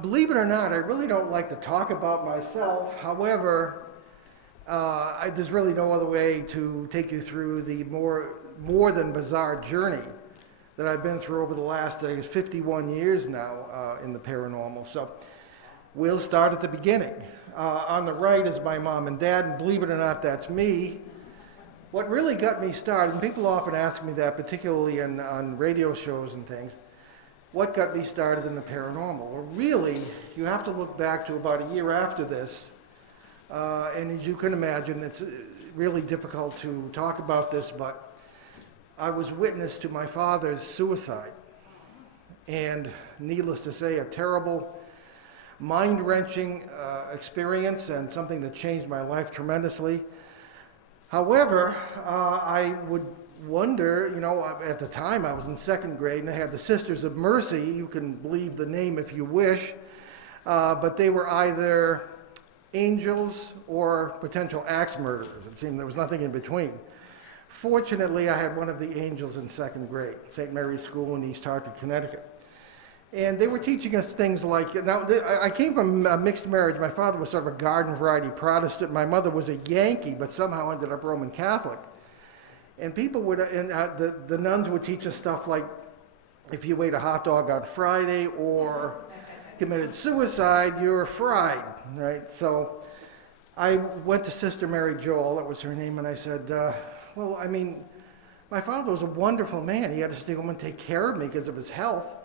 Believe it or not, I really don't like to talk about myself. However, there's really no other way to take you through the more than bizarre journey that I've been through over the last 51 years now in the paranormal. So we'll start at the beginning. On the right is my mom and dad, and believe it or not, that's me. What really got me started, and people often ask me that, particularly on radio shows and things, what got me started in the paranormal? Well, really, you have to look back to about a year after this, and as you can imagine, it's really difficult to talk about this, but I was witness to my father's suicide. And needless to say, a terrible, mind-wrenching experience and something that changed my life tremendously. However, I would wonder, at the time I was in second grade and they had the Sisters of Mercy. You can believe the name if you wish, but they were either angels or potential axe murderers. It seemed there was nothing in between. Fortunately, I had one of the angels in second grade, St. Mary's School in East Hartford, Connecticut. And they were teaching us things like, I came from a mixed marriage. My father was sort of a garden variety Protestant. My mother was a Yankee, but somehow ended up Roman Catholic. And people would, the nuns would teach us stuff like, if you ate a hot dog on Friday or committed suicide, you were fried, right? So I went to Sister Mary Joel, that was her name, and I said, my father was a wonderful man. He had to stay home and take care of me because of his health.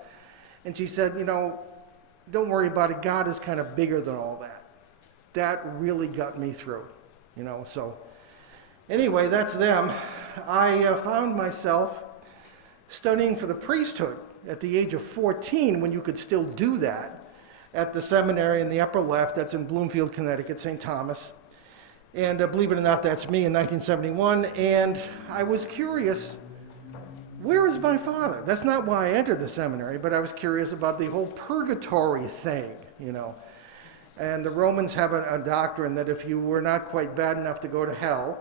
And she said, don't worry about it. God is kind of bigger than all that. That really got me through, so anyway, that's them. I found myself studying for the priesthood at the age of 14, when you could still do that, at the seminary in the upper left. That's in Bloomfield, Connecticut, St. Thomas. And believe it or not, that's me in 1971. And I was curious, where is my father? That's not why I entered the seminary, but I was curious about the whole purgatory thing, And the Romans have a doctrine that if you were not quite bad enough to go to hell,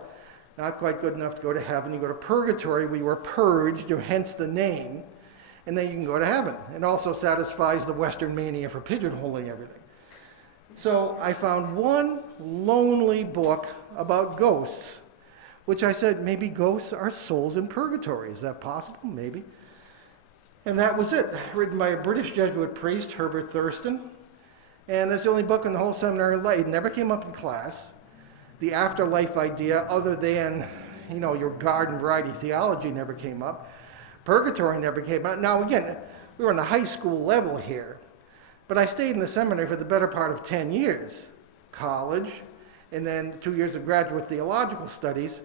not quite good enough to go to heaven, you go to purgatory where you were purged, or hence the name, and then you can go to heaven. It also satisfies the Western mania for pigeonholing everything. So I found one lonely book about ghosts, which I said, maybe ghosts are souls in purgatory. Is that possible? Maybe. And that was it, written by a British Jesuit priest, Herbert Thurston. And that's the only book in the whole seminary. It never came up in class. The afterlife idea, other than, your garden variety theology, never came up. Purgatory never came up. Now, again, we were on the high school level here, but I stayed in the seminary for the better part of 10 years. College, and then 2 years of graduate theological studies.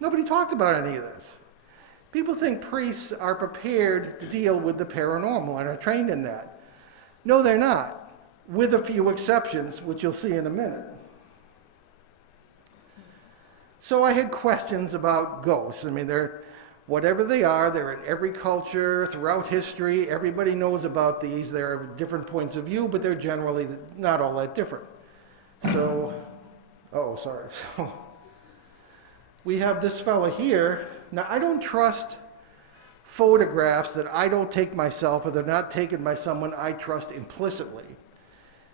Nobody talked about any of this. People think priests are prepared to deal with the paranormal and are trained in that. No, they're not, with a few exceptions, which you'll see in a minute. So I had questions about ghosts. They're, whatever they are, they're in every culture, throughout history. Everybody knows about these. There are different points of view, but they're generally not all that different. So, So we have this fella here. Now, I don't trust photographs that I don't take myself, or they're not taken by someone I trust implicitly.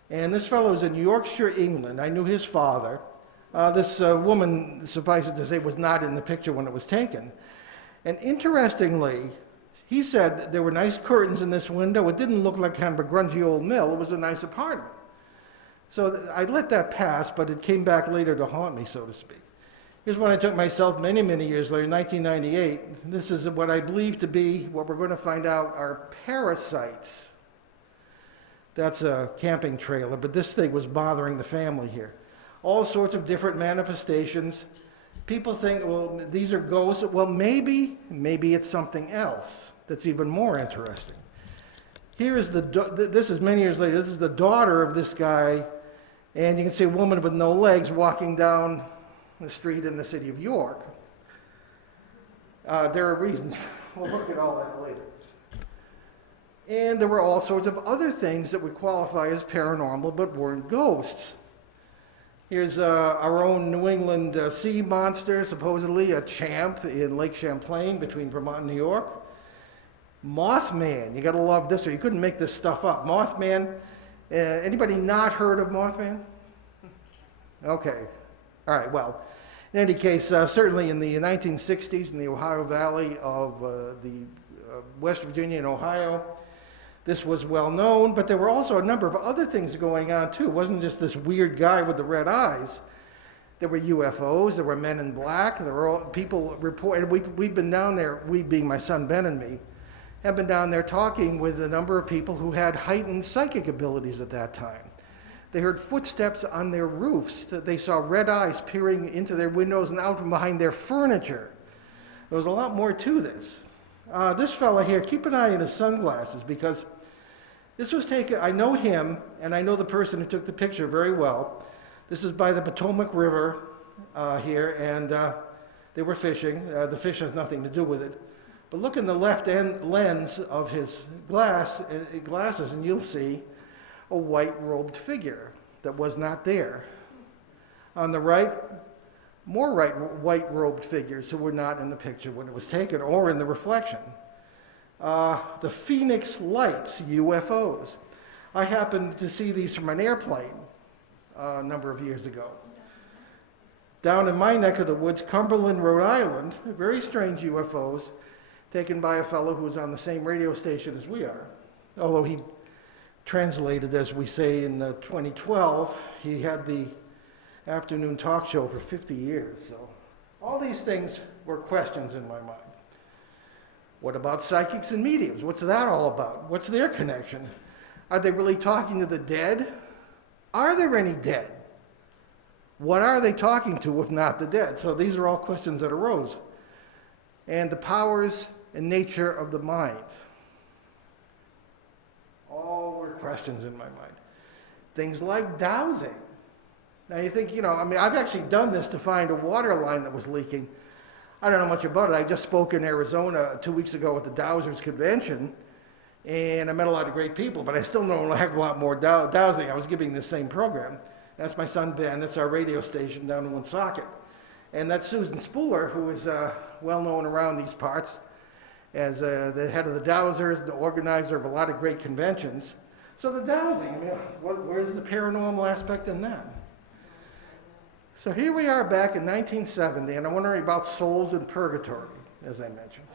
And this fellow is in Yorkshire, England. I knew his father. This woman, suffice it to say, was not in the picture when it was taken. And interestingly, he said that there were nice curtains in this window. It didn't look like kind of a grungy old mill. It was a nice apartment. So I let that pass, but it came back later to haunt me, so to speak. Here's one I took myself many, many years later, 1998. This is what I believe to be, what we're going to find out, are parasites. That's a camping trailer, but this thing was bothering the family here. All sorts of different manifestations. People think, well, these are ghosts. Well, maybe it's something else that's even more interesting. Here is this is many years later. This is the daughter of this guy, and you can see a woman with no legs walking down the street in the city of York. There are reasons. We'll look at all that later. And there were all sorts of other things that would qualify as paranormal but weren't ghosts. Here's our own New England sea monster, supposedly a champ in Lake Champlain between Vermont and New York. Mothman, you gotta love this, or you couldn't make this stuff up. Mothman Anybody not heard of Mothman? Okay. All right, well, in any case, certainly in the 1960s in the Ohio Valley of the West Virginia and Ohio, this was well known, but there were also a number of other things going on too. It wasn't just this weird guy with the red eyes. There were UFOs, there were men in black, there were people reported. We've been down there, we being my son Ben and me, have been down there talking with a number of people who had heightened psychic abilities at that time. They heard footsteps on their roofs. They saw red eyes peering into their windows and out from behind their furniture. There was a lot more to this. This fella here, keep an eye on his sunglasses, because this was taken, I know him, and I know the person who took the picture very well. This is by the Potomac River here, and they were fishing. The fish has nothing to do with it. But look in the left end lens of his glasses, and you'll see a white-robed figure that was not there. On the right, more white-robed figures who were not in the picture when it was taken or in the reflection. The Phoenix Lights, UFOs. I happened to see these from an airplane a number of years ago. Down in my neck of the woods, Cumberland, Rhode Island, very strange UFOs taken by a fellow who was on the same radio station as we are. Although he translated, as we say, in 2012, he had the afternoon talk show for 50 years. So all these things were questions in my mind. What about psychics and mediums? What's that all about? What's their connection? Are they really talking to the dead? Are there any dead? What are they talking to if not the dead? So these are all questions that arose. And the powers and nature of the mind. All were questions in my mind. Things like dowsing. Now you think, I've actually done this to find a water line that was leaking. I don't know much about it. I just spoke in Arizona 2 weeks ago at the Dowsers Convention, and I met a lot of great people, but I still know a heck of a lot more dowsing. I was giving this same program. That's my son Ben. That's our radio station down in Woonsocket. And that's Susan Spooler, who is well known around these parts as the head of the Dowsers, the organizer of a lot of great conventions. So the dowsing, where's the paranormal aspect in that? So here we are back in 1970, and I'm wondering about souls in purgatory, as I mentioned.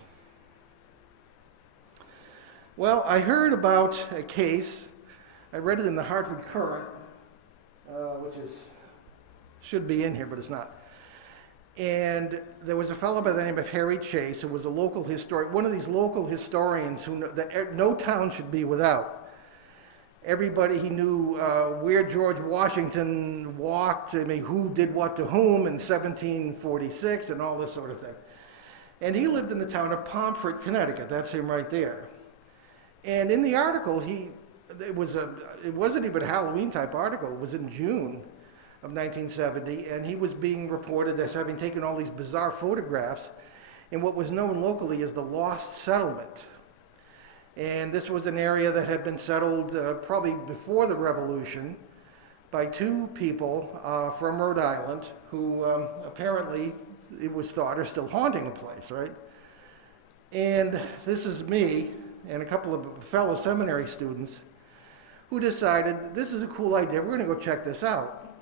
Well, I heard about a case. I read it in the Hartford Courant, which should be in here, but it's not. And there was a fellow by the name of Harry Chase, who was a local historian, one of these local historians that no town should be without. Everybody, he knew where George Washington walked, who did what to whom in 1746 and all this sort of thing. And he lived in the town of Pomfret, Connecticut. That's him right there. And in the article, it wasn't even a Halloween type article. It was in June of 1970, and he was being reported as having taken all these bizarre photographs in what was known locally as the Lost Settlement. And this was an area that had been settled probably before the Revolution by two people from Rhode Island who apparently, it was thought, are still haunting the place, right? And this is me and a couple of fellow seminary students who decided, this is a cool idea, we're going to go check this out.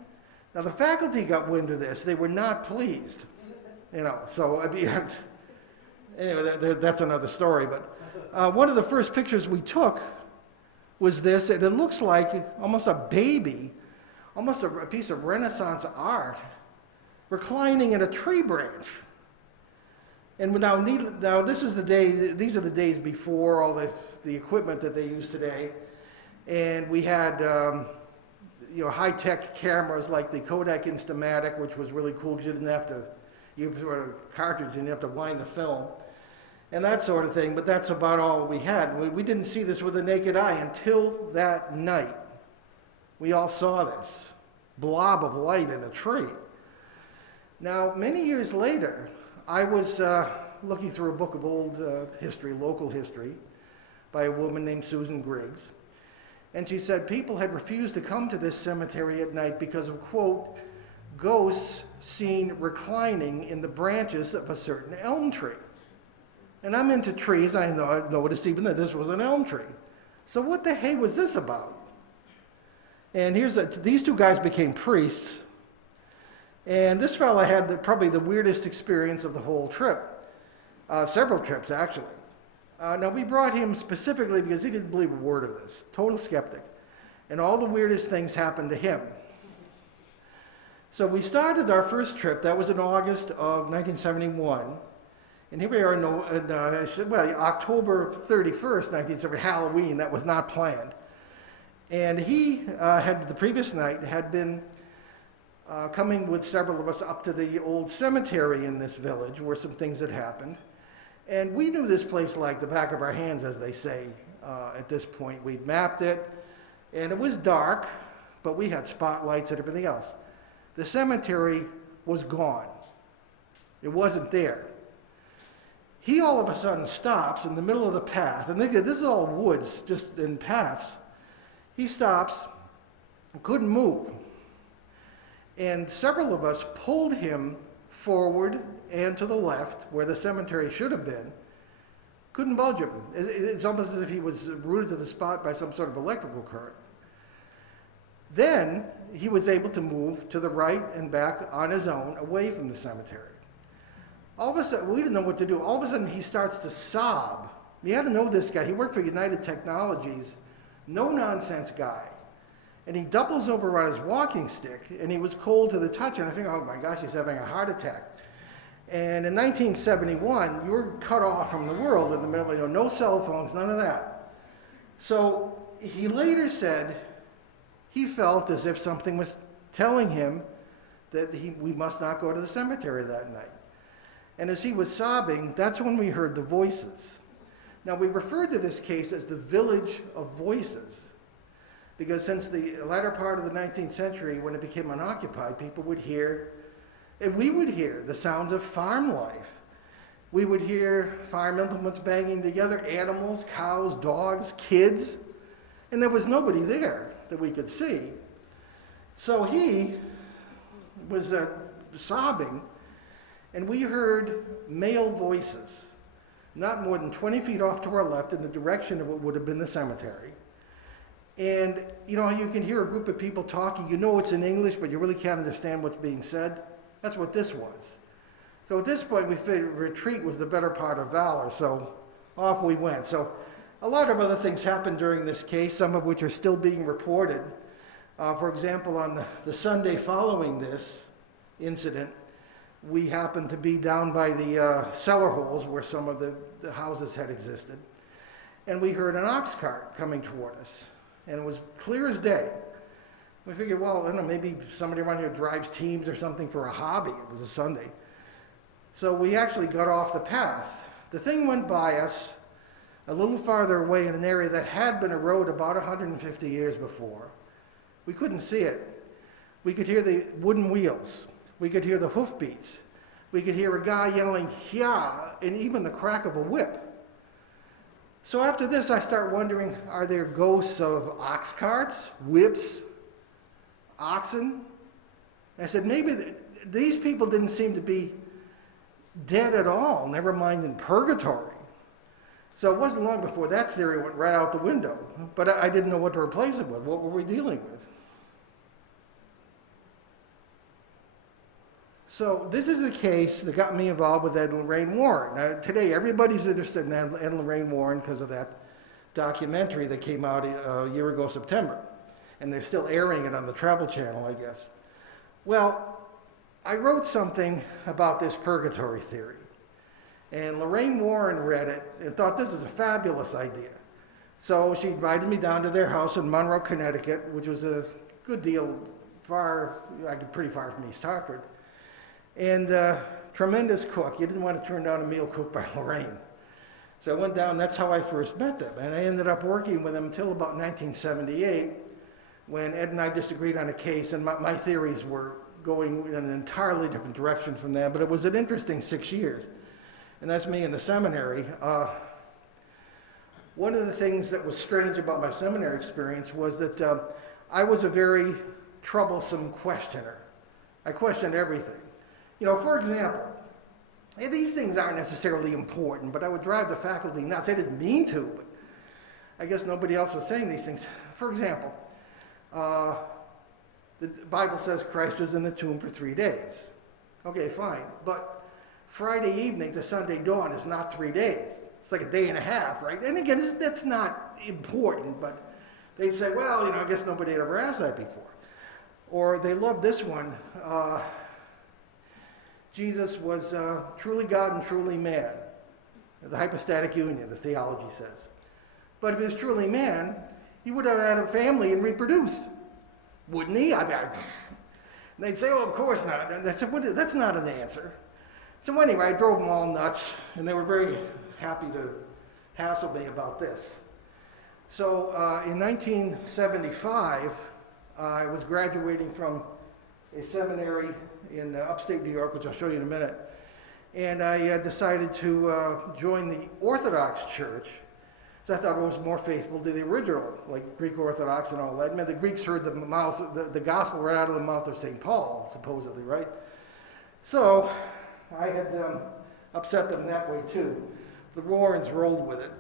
Now the faculty got wind of this. They were not pleased, so anyway, that's another story, but one of the first pictures we took was this, and it looks like almost a baby, almost a piece of Renaissance art, reclining in a tree branch. And now this is these are the days before all the equipment that they use today, and we had high-tech cameras like the Kodak Instamatic, which was really cool because you didn't have to, you sort of cartridge, you didn't have to wind the film, and that sort of thing, but that's about all we had. We didn't see this with the naked eye until that night. We all saw this blob of light in a tree. Now, many years later, I was looking through a book of old history, local history, by a woman named Susan Griggs, and she said people had refused to come to this cemetery at night because of, quote, ghosts seen reclining in the branches of a certain elm tree. And I'm into trees, I noticed even that this was an elm tree. So what the hey was this about? And these two guys became priests. And this fella had probably the weirdest experience of the whole trip. Several trips, actually. Now, we brought him specifically because he didn't believe a word of this. Total skeptic. And all the weirdest things happened to him. So we started our first trip. That was in August of 1971. And here we are in October 31st, 1970, Halloween. That was not planned. And he the previous night, had been coming with several of us up to the old cemetery in this village where some things had happened. And we knew this place like the back of our hands, as they say, at this point. We'd mapped it, and it was dark, but we had spotlights and everything else. The cemetery was gone. It wasn't there. He all of a sudden stops in the middle of the path, and this is all woods, just in paths. He stops, couldn't move. And several of us pulled him forward and to the left, where the cemetery should have been. Couldn't budge him. It's almost as if he was rooted to the spot by some sort of electrical current. Then he was able to move to the right and back on his own, away from the cemetery. All of a sudden, we didn't know what to do. All of a sudden, he starts to sob. You had to know this guy. He worked for United Technologies, no-nonsense guy. And he doubles over on his walking stick, and he was cold to the touch, and I think, oh my gosh, he's having a heart attack. And in 1971, you were cut off from the world in the middle, no cell phones, none of that. So he later said he felt as if something was telling him that we must not go to the cemetery that night. And as he was sobbing, that's when we heard the voices. Now, we referred to this case as the Village of Voices, because since the latter part of the 19th century, when it became unoccupied, people would hear, and we would hear, the sounds of farm life. We would hear farm implements banging together, animals, cows, dogs, kids, and there was nobody there that we could see. So he was sobbing, and we heard male voices, not more than 20 feet off to our left in the direction of what would have been the cemetery. And you know how you can hear a group of people talking, you know it's in English, but you really can't understand what's being said? That's what this was. So at this point, we figured retreat was the better part of valor, so off we went. So a lot of other things happened during this case, some of which are still being reported. For example, on the Sunday following this incident, we happened to be down by the cellar holes where some of the houses had existed. And we heard an ox cart coming toward us. And it was clear as day. We figured, well, I don't know, maybe somebody around here drives teams or something for a hobby. It was a Sunday. So we actually got off the path. The thing went by us a little farther away in an area that had been a road about 150 years before. We couldn't see it. We could hear the wooden wheels. We could hear the hoofbeats. We could hear a guy yelling, "Hya," and even the crack of a whip. So after this, I start wondering, are there ghosts of ox carts, whips, oxen? And I said, maybe these people didn't seem to be dead at all, never mind in purgatory. So it wasn't long before that theory went right out the window. But I didn't know what to replace it with. What were we dealing with? So this is the case that got me involved with Ed and Lorraine Warren. Now, today, everybody's interested in Ed and Lorraine Warren because of that documentary that came out a year ago, September. And they're still airing it on the Travel Channel, I guess. Well, I wrote something about this purgatory theory. And Lorraine Warren read it and thought this is a fabulous idea. So she invited me down to their house in Monroe, Connecticut, which was a good deal pretty far from East Hartford. And tremendous cook. You didn't want to turn down a meal cooked by Lorraine. So I went down, that's how I first met them. And I ended up working with them until about 1978, when Ed and I disagreed on a case, and my theories were going in an entirely different direction from that, but it was an interesting 6 years. And that's me in the seminary. One of the things that was strange about my seminary experience was that I was a very troublesome questioner. I questioned everything. You know, for example, these things aren't necessarily important, but I would drive the faculty nuts. I didn't mean to, but I guess nobody else was saying these things. For example, The Bible says Christ was in the tomb for 3 days. Okay, fine. But Friday evening to Sunday dawn is not 3 days. It's like a day and a half, right? And again, that's not important, but they'd say, well, I guess nobody had ever asked that before. Or they love this one. Jesus was truly God and truly man. The hypostatic union, the theology says. But if he was truly man, he would have had a family and reproduced. Wouldn't he? They'd say, oh, of course not. And I said, that's not an answer. So anyway, I drove them all nuts, and they were very happy to hassle me about this. So in 1975, I was graduating from a seminary in upstate New York, which I'll show you in a minute. And I decided to join the Orthodox Church. So I thought it was more faithful to the original, like Greek Orthodox and all that. I mean, the Greeks heard the gospel right out of the mouth of St. Paul, supposedly, right? So I had upset them that way too. The Warrens rolled with it.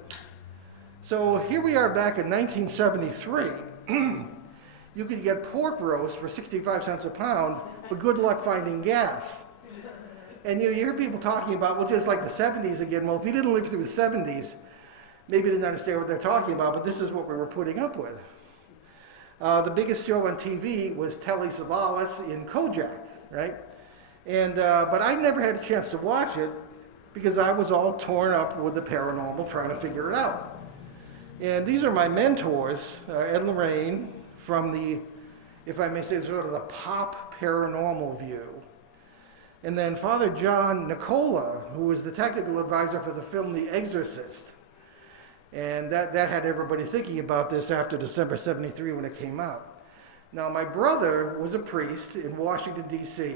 So here we are back in 1973. You could get pork roast for 65 cents a pound, but good luck finding gas. And you hear people talking about, well, just like the 70s again. Well, if you didn't live through the 70s, maybe you didn't understand what they're talking about, but this is what we were putting up with. The biggest show on TV was Telly Savalas in Kojak, right? And but I never had a chance to watch it because I was all torn up with the paranormal trying to figure it out. And these are my mentors, Ed and Lorraine, from the, if I may say, sort of the pop paranormal view. And then Father John Nicola, who was the technical advisor for the film The Exorcist. And that had everybody thinking about this after December 73 when it came out. Now, my brother was a priest in Washington, D.C.,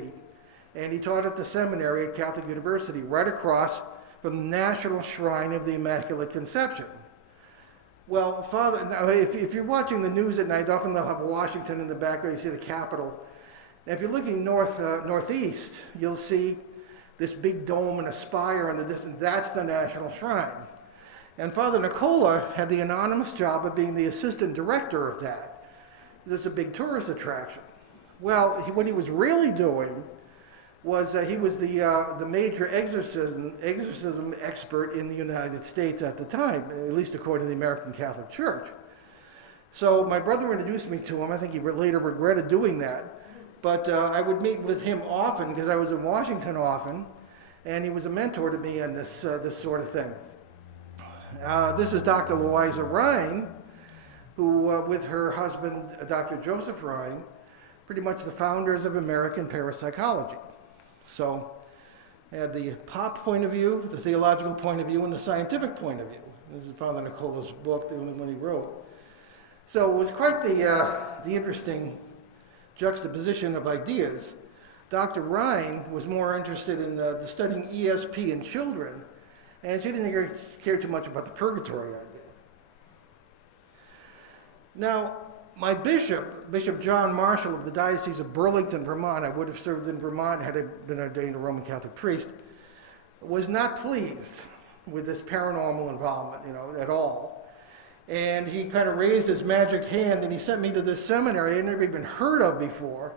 and he taught at the seminary at Catholic University, right across from the National Shrine of the Immaculate Conception. Well, Father, now if you're watching the news at night, often they'll have Washington in the background, you see the Capitol. And if you're looking northeast, you'll see this big dome and a spire in the distance. That's the National Shrine. And Father Nicola had the anonymous job of being the assistant director of that. It's a big tourist attraction. Well, what he was really doing was he was the major exorcism expert in the United States at the time, at least according to the American Catholic Church. So my brother introduced me to him. I think he later regretted doing that. But I would meet with him often because I was in Washington often, and he was a mentor to me on this sort of thing. This is Dr. Louisa Rhine, who, with her husband, Dr. Joseph Rhine, pretty much the founders of American parapsychology. So, I had the pop point of view, the theological point of view, and the scientific point of view. This is Father Nicola's book, the only one he wrote. So it was quite the interesting juxtaposition of ideas. Dr. Rhine was more interested in studying ESP in children, and she didn't care too much about the purgatory idea. Now, my Bishop John Marshall of the Diocese of Burlington, Vermont, I would have served in Vermont had I been ordained a Roman Catholic priest, was not pleased with this paranormal involvement, at all. And he kind of raised his magic hand and he sent me to this seminary I'd never even heard of before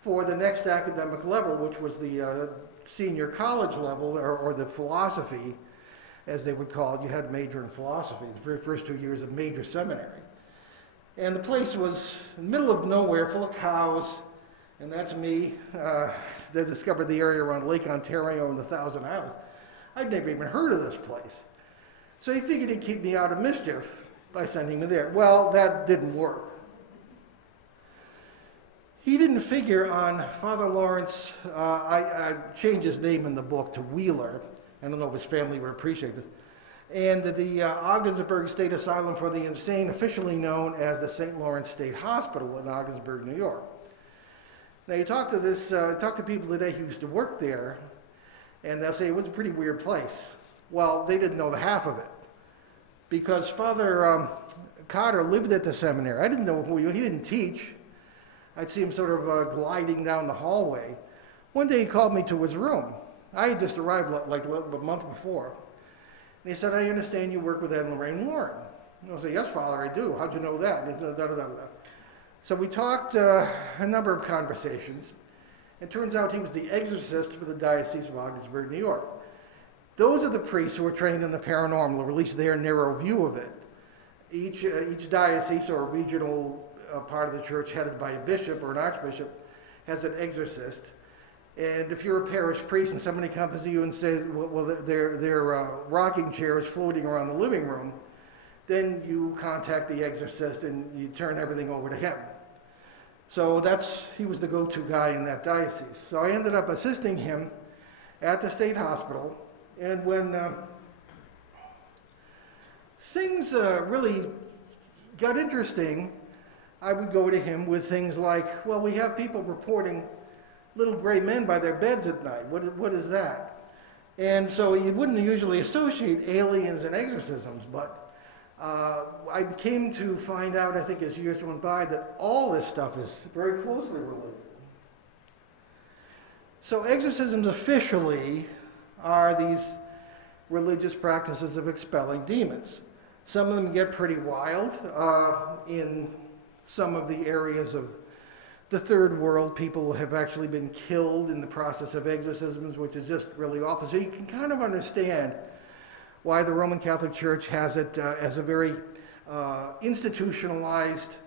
for the next academic level, which was the senior college level, or the philosophy, as they would call it. You had to major in philosophy, the very first 2 years of major seminary. And the place was in the middle of nowhere, full of cows, and that's me. They discovered the area around Lake Ontario and the Thousand Islands. I'd never even heard of this place. So he figured he'd keep me out of mischief by sending me there. Well, that didn't work. He didn't figure on Father Lawrence, I changed his name in the book to Wheeler. I don't know if his family would appreciate this. And the Ogdensburg State Asylum for the Insane, officially known as the St. Lawrence State Hospital in Ogdensburg, New York. Now you talk to people today who used to work there, and they'll say it was a pretty weird place. Well, they didn't know the half of it, because Father Cotter lived at the seminary. I didn't know who he didn't teach. I'd see him sort of gliding down the hallway. One day he called me to his room. I had just arrived like a month before. And he said, I understand you work with Ed and Lorraine Warren. And I said, yes, Father, I do. How'd you know that? And he said, da, da, da, da. So we talked a number of conversations. It turns out he was the exorcist for the Diocese of Augsburg, New York. Those are the priests who are trained in the paranormal, or at least their narrow view of it. Each diocese or regional part of the church headed by a bishop or an archbishop has an exorcist. And if you're a parish priest and somebody comes to you and says, well, their rocking chair is floating around the living room, then you contact the exorcist and you turn everything over to him. So he was the go-to guy in that diocese. So I ended up assisting him at the state hospital. And when things really got interesting, I would go to him with things like, well, we have people reporting little gray men by their beds at night. What is that? And so you wouldn't usually associate aliens and exorcisms, but I came to find out, I think as years went by, that all this stuff is very closely related. So exorcisms officially are these religious practices of expelling demons. Some of them get pretty wild. In some of the areas of the third world, people have actually been killed in the process of exorcisms, which is just really awful. So you can kind of understand why the Roman Catholic Church has it as a very institutionalized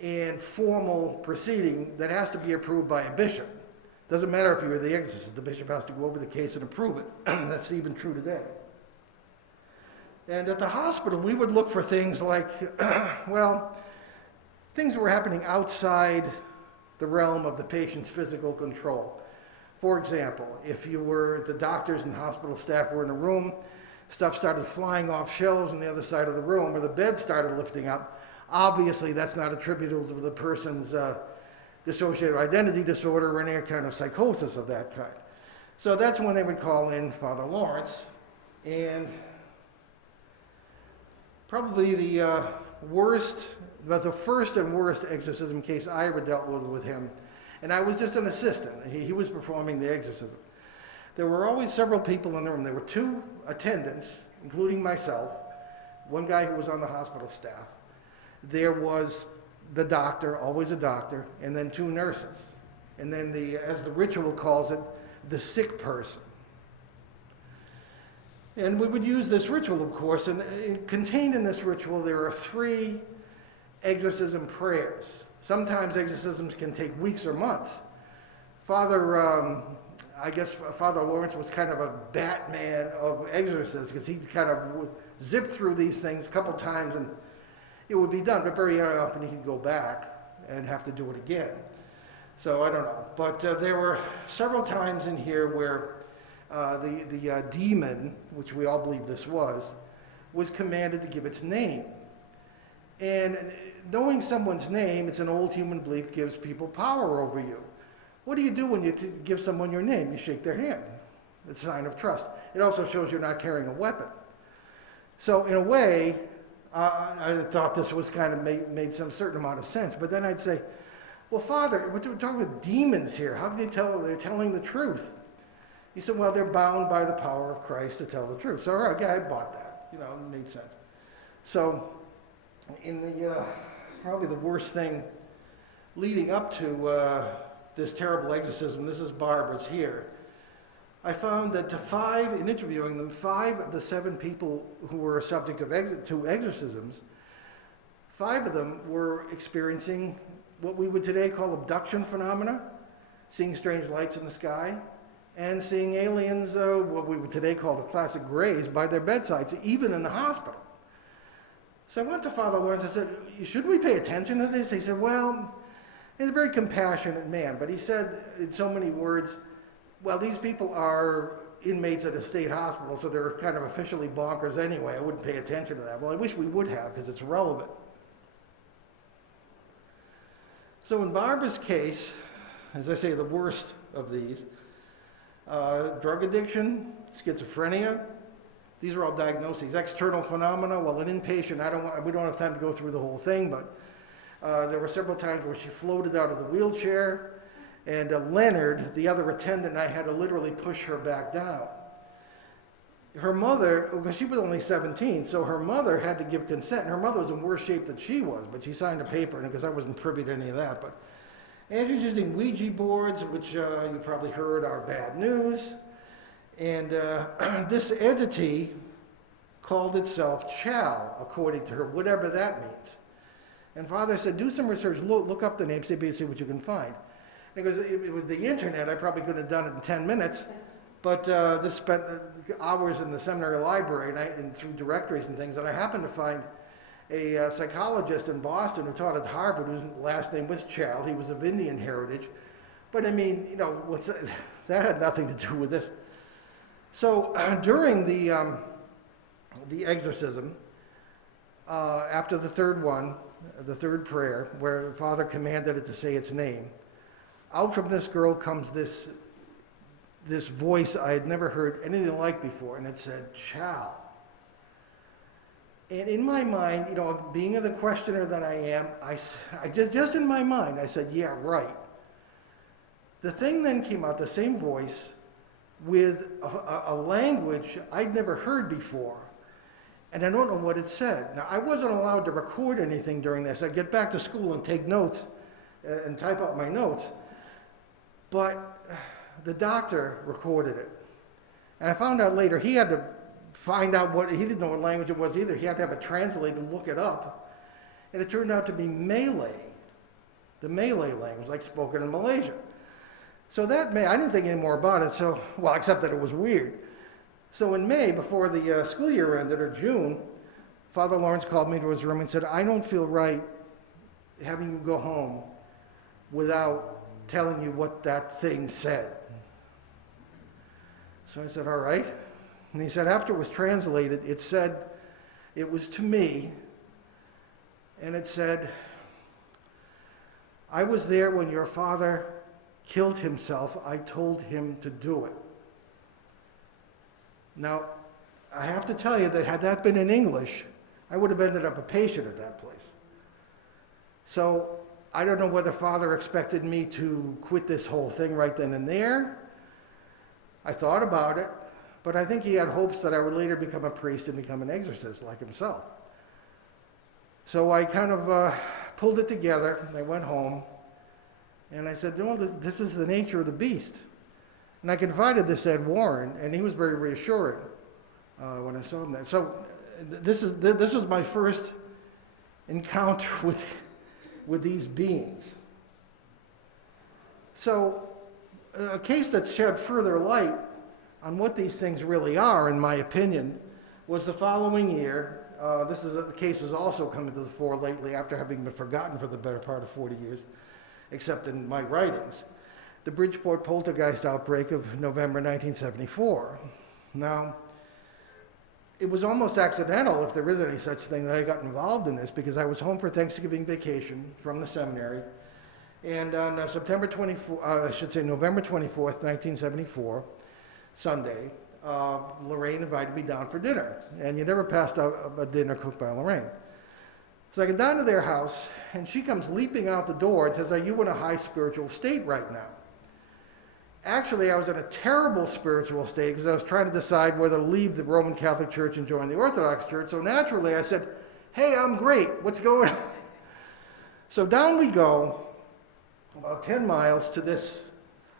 and formal proceeding that has to be approved by a bishop. Doesn't matter if you're the exorcist, the bishop has to go over the case and approve it. That's even true today. And at the hospital, we would look for things like, well, things that were happening outside the realm of the patient's physical control. For example, if the doctors and hospital staff were in a room, stuff started flying off shelves on the other side of the room, or the bed started lifting up, obviously that's not attributable to the person's dissociative identity disorder or any kind of psychosis of that kind. So that's when they would call in Father Lawrence, and probably the first and worst exorcism case I ever dealt with him, and I was just an assistant. He was performing the exorcism. There were always several people in the room. There were two attendants, including myself, one guy who was on the hospital staff. There was the doctor, always a doctor, and then two nurses. And then as the ritual calls it, the sick person. And we would use this ritual, of course, and contained in this ritual there are 3 exorcism prayers. Sometimes exorcisms can take weeks or months. I guess Father Lawrence was kind of a Batman of exorcists, because he kind of zipped through these things a couple times and it would be done, but very often he'd go back and have to do it again. So I don't know. But there were several times in here where the demon, which we all believe this was commanded to give its name. And knowing someone's name, it's an old human belief, gives people power over you. What do you do when you give someone your name? You shake their hand. It's a sign of trust. It also shows you're not carrying a weapon. So in a way, I thought this was kind of made some certain amount of sense. But then I'd say, well, Father, we're talking with demons here. How can you tell they're telling the truth? He said, well, they're bound by the power of Christ to tell the truth. So, okay, I bought that. It made sense. So in probably the worst thing leading up to this terrible exorcism, this is Barbara's here, I found that in interviewing them, 5 of the 7 people who were subject to exorcisms, 5 of them were experiencing what we would today call abduction phenomena, seeing strange lights in the sky, and seeing aliens, what we would today call the classic grays, by their bedsides, even in the hospital. So I went to Father Lawrence, I said, should we pay attention to this? He said, well, he's a very compassionate man, but he said in so many words, well, these people are inmates at a state hospital, so they're kind of officially bonkers anyway. I wouldn't pay attention to that. Well, I wish we would have, because it's relevant. So in Barbara's case, as I say, the worst of these, drug addiction, schizophrenia, these are all diagnoses. External phenomena, well, an inpatient, we don't have time to go through the whole thing, but there were several times where she floated out of the wheelchair, and Leonard, the other attendant, I had to literally push her back down. her mother, because she was only 17, so her mother had to give consent. And her mother was in worse shape than she was, but she signed a paper, and because I wasn't privy to any of that. But Andrew's using Ouija boards, which you probably heard are bad news. And this entity called itself Chal, according to her, whatever that means. And Father said, do some research, look up the name, see what you can find. And because it was the internet, I probably could have done it in 10 minutes. But this spent hours in the seminary library and through directories and things. And I happened to find a psychologist in Boston who taught at Harvard, whose last name was Chal. He was of Indian heritage. But I mean, you know, that had nothing to do with this. So during the exorcism, after the third prayer, where Father commanded it to say its name, out from this girl comes this voice I had never heard anything like before, and it said, Chal. And in my mind, you know, being the questioner that I am, I just in my mind, I said, yeah, right. The thing then came out, the same voice, with a language I'd never heard before. And I don't know what it said. Now, I wasn't allowed to record anything during this. I'd get back to school and take notes and type out my notes. But the doctor recorded it. And I found out later he had to find out he didn't know what language it was either. He had to have a translator look it up. And it turned out to be Malay, the Malay language, like spoken in Malaysia. So I didn't think any more about it, except that it was weird. So in May, before the school year ended, or June, Father Lawrence called me to his room and said, I don't feel right having you go home without telling you what that thing said. So I said, all right. And he said, after it was translated, it said, it was to me, and it said, I was there when your father killed himself. I told him to do it. Now, I have to tell you that had that been in English, I would have ended up a patient at that place. So I don't know whether Father expected me to quit this whole thing right then and there. I thought about it, but I think he had hopes that I would later become a priest and become an exorcist like himself. So I kind of pulled it together, and I went home, and I said, no, this is the nature of the beast. And I confided this to Ed Warren, and he was very reassuring when I saw him there. So this was my first encounter with these beings. So a case that shed further light on what these things really are, in my opinion, was the following year. The case has also come to the fore lately after having been forgotten for the better part of 40 years, except in my writings. The Bridgeport poltergeist outbreak of November 1974. Now, it was almost accidental, if there is any such thing, that I got involved in this, because I was home for Thanksgiving vacation from the seminary, and on November 24th, 1974, Sunday, Lorraine invited me down for dinner, and you never passed out a dinner cooked by Lorraine. So I get down to their house, and she comes leaping out the door and says, are you in a high spiritual state right now? Actually, I was in a terrible spiritual state because I was trying to decide whether to leave the Roman Catholic Church and join the Orthodox Church. So naturally, I said, hey, I'm great. What's going on? So down we go, about 10 miles to this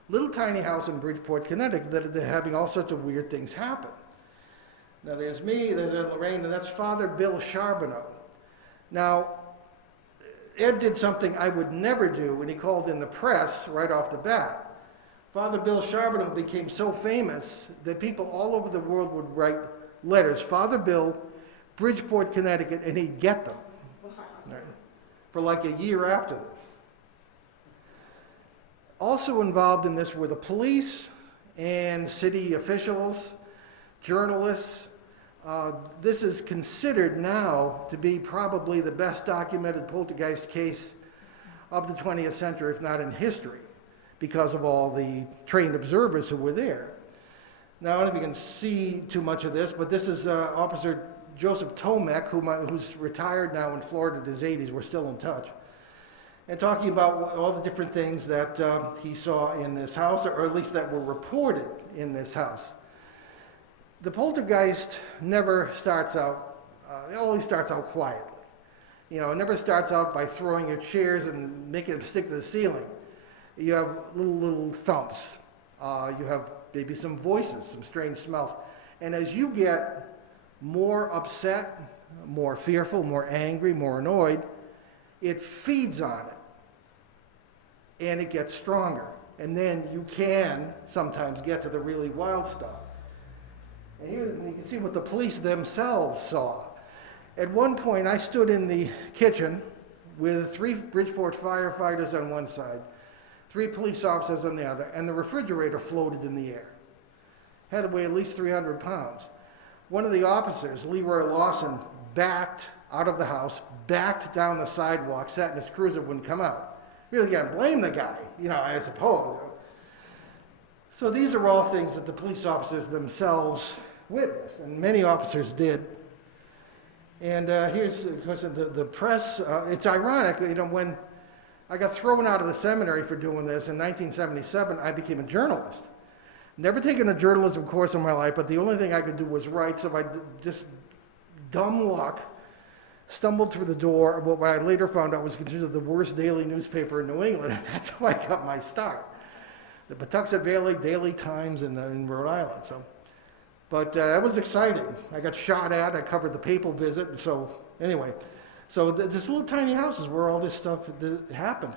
little tiny house in Bridgeport, Connecticut, that they're having all sorts of weird things happen. Now, there's me, there's Lorraine, and that's Father Bill Charbonneau. Now, Ed did something I would never do when he called in the press right off the bat. Father Bill Charbonneau became so famous that people all over the world would write letters, Father Bill, Bridgeport, Connecticut, and he'd get them right, for like a year after this. Also involved in this were the police and city officials, journalists. This is considered now to be probably the best documented poltergeist case of the 20th century, if not in history, because of all the trained observers who were there. Now, I don't know if you can see too much of this, but this is Officer Joseph Tomek, who's retired now in Florida in his 80s. We're still in touch. And talking about all the different things that he saw in this house, or at least that were reported in this house. The poltergeist never starts out, it always starts out quietly. You know, it never starts out by throwing your chairs and making them stick to the ceiling. You have little thumps. You have maybe some voices, some strange smells. And as you get more upset, more fearful, more angry, more annoyed, it feeds on it. And it gets stronger. And then you can sometimes get to the really wild stuff. And here you can see what the police themselves saw. At one point, I stood in the kitchen with 3 Bridgeport firefighters on one side, 3 police officers on the other, and the refrigerator floated in the air. Had to weigh at least 300 pounds. One of the officers, Leroy Lawson, backed out of the house, backed down the sidewalk, sat in his cruiser, wouldn't come out. Really can't blame the guy, you know, I suppose. So these are all things that the police officers themselves witnessed, and many officers did. And here's, of course, the press. It's ironic, you know, when I got thrown out of the seminary for doing this in 1977, I became a journalist. Never taken a journalism course in my life, but the only thing I could do was write, so I just, dumb luck, stumbled through the door of what I later found out was considered the worst daily newspaper in New England, and that's how I got my start. The Patuxent Valley Daily Times in Rhode Island. So. But that was exciting. I got shot at, I covered the papal visit, and so anyway. So this little tiny house is where all this stuff happened.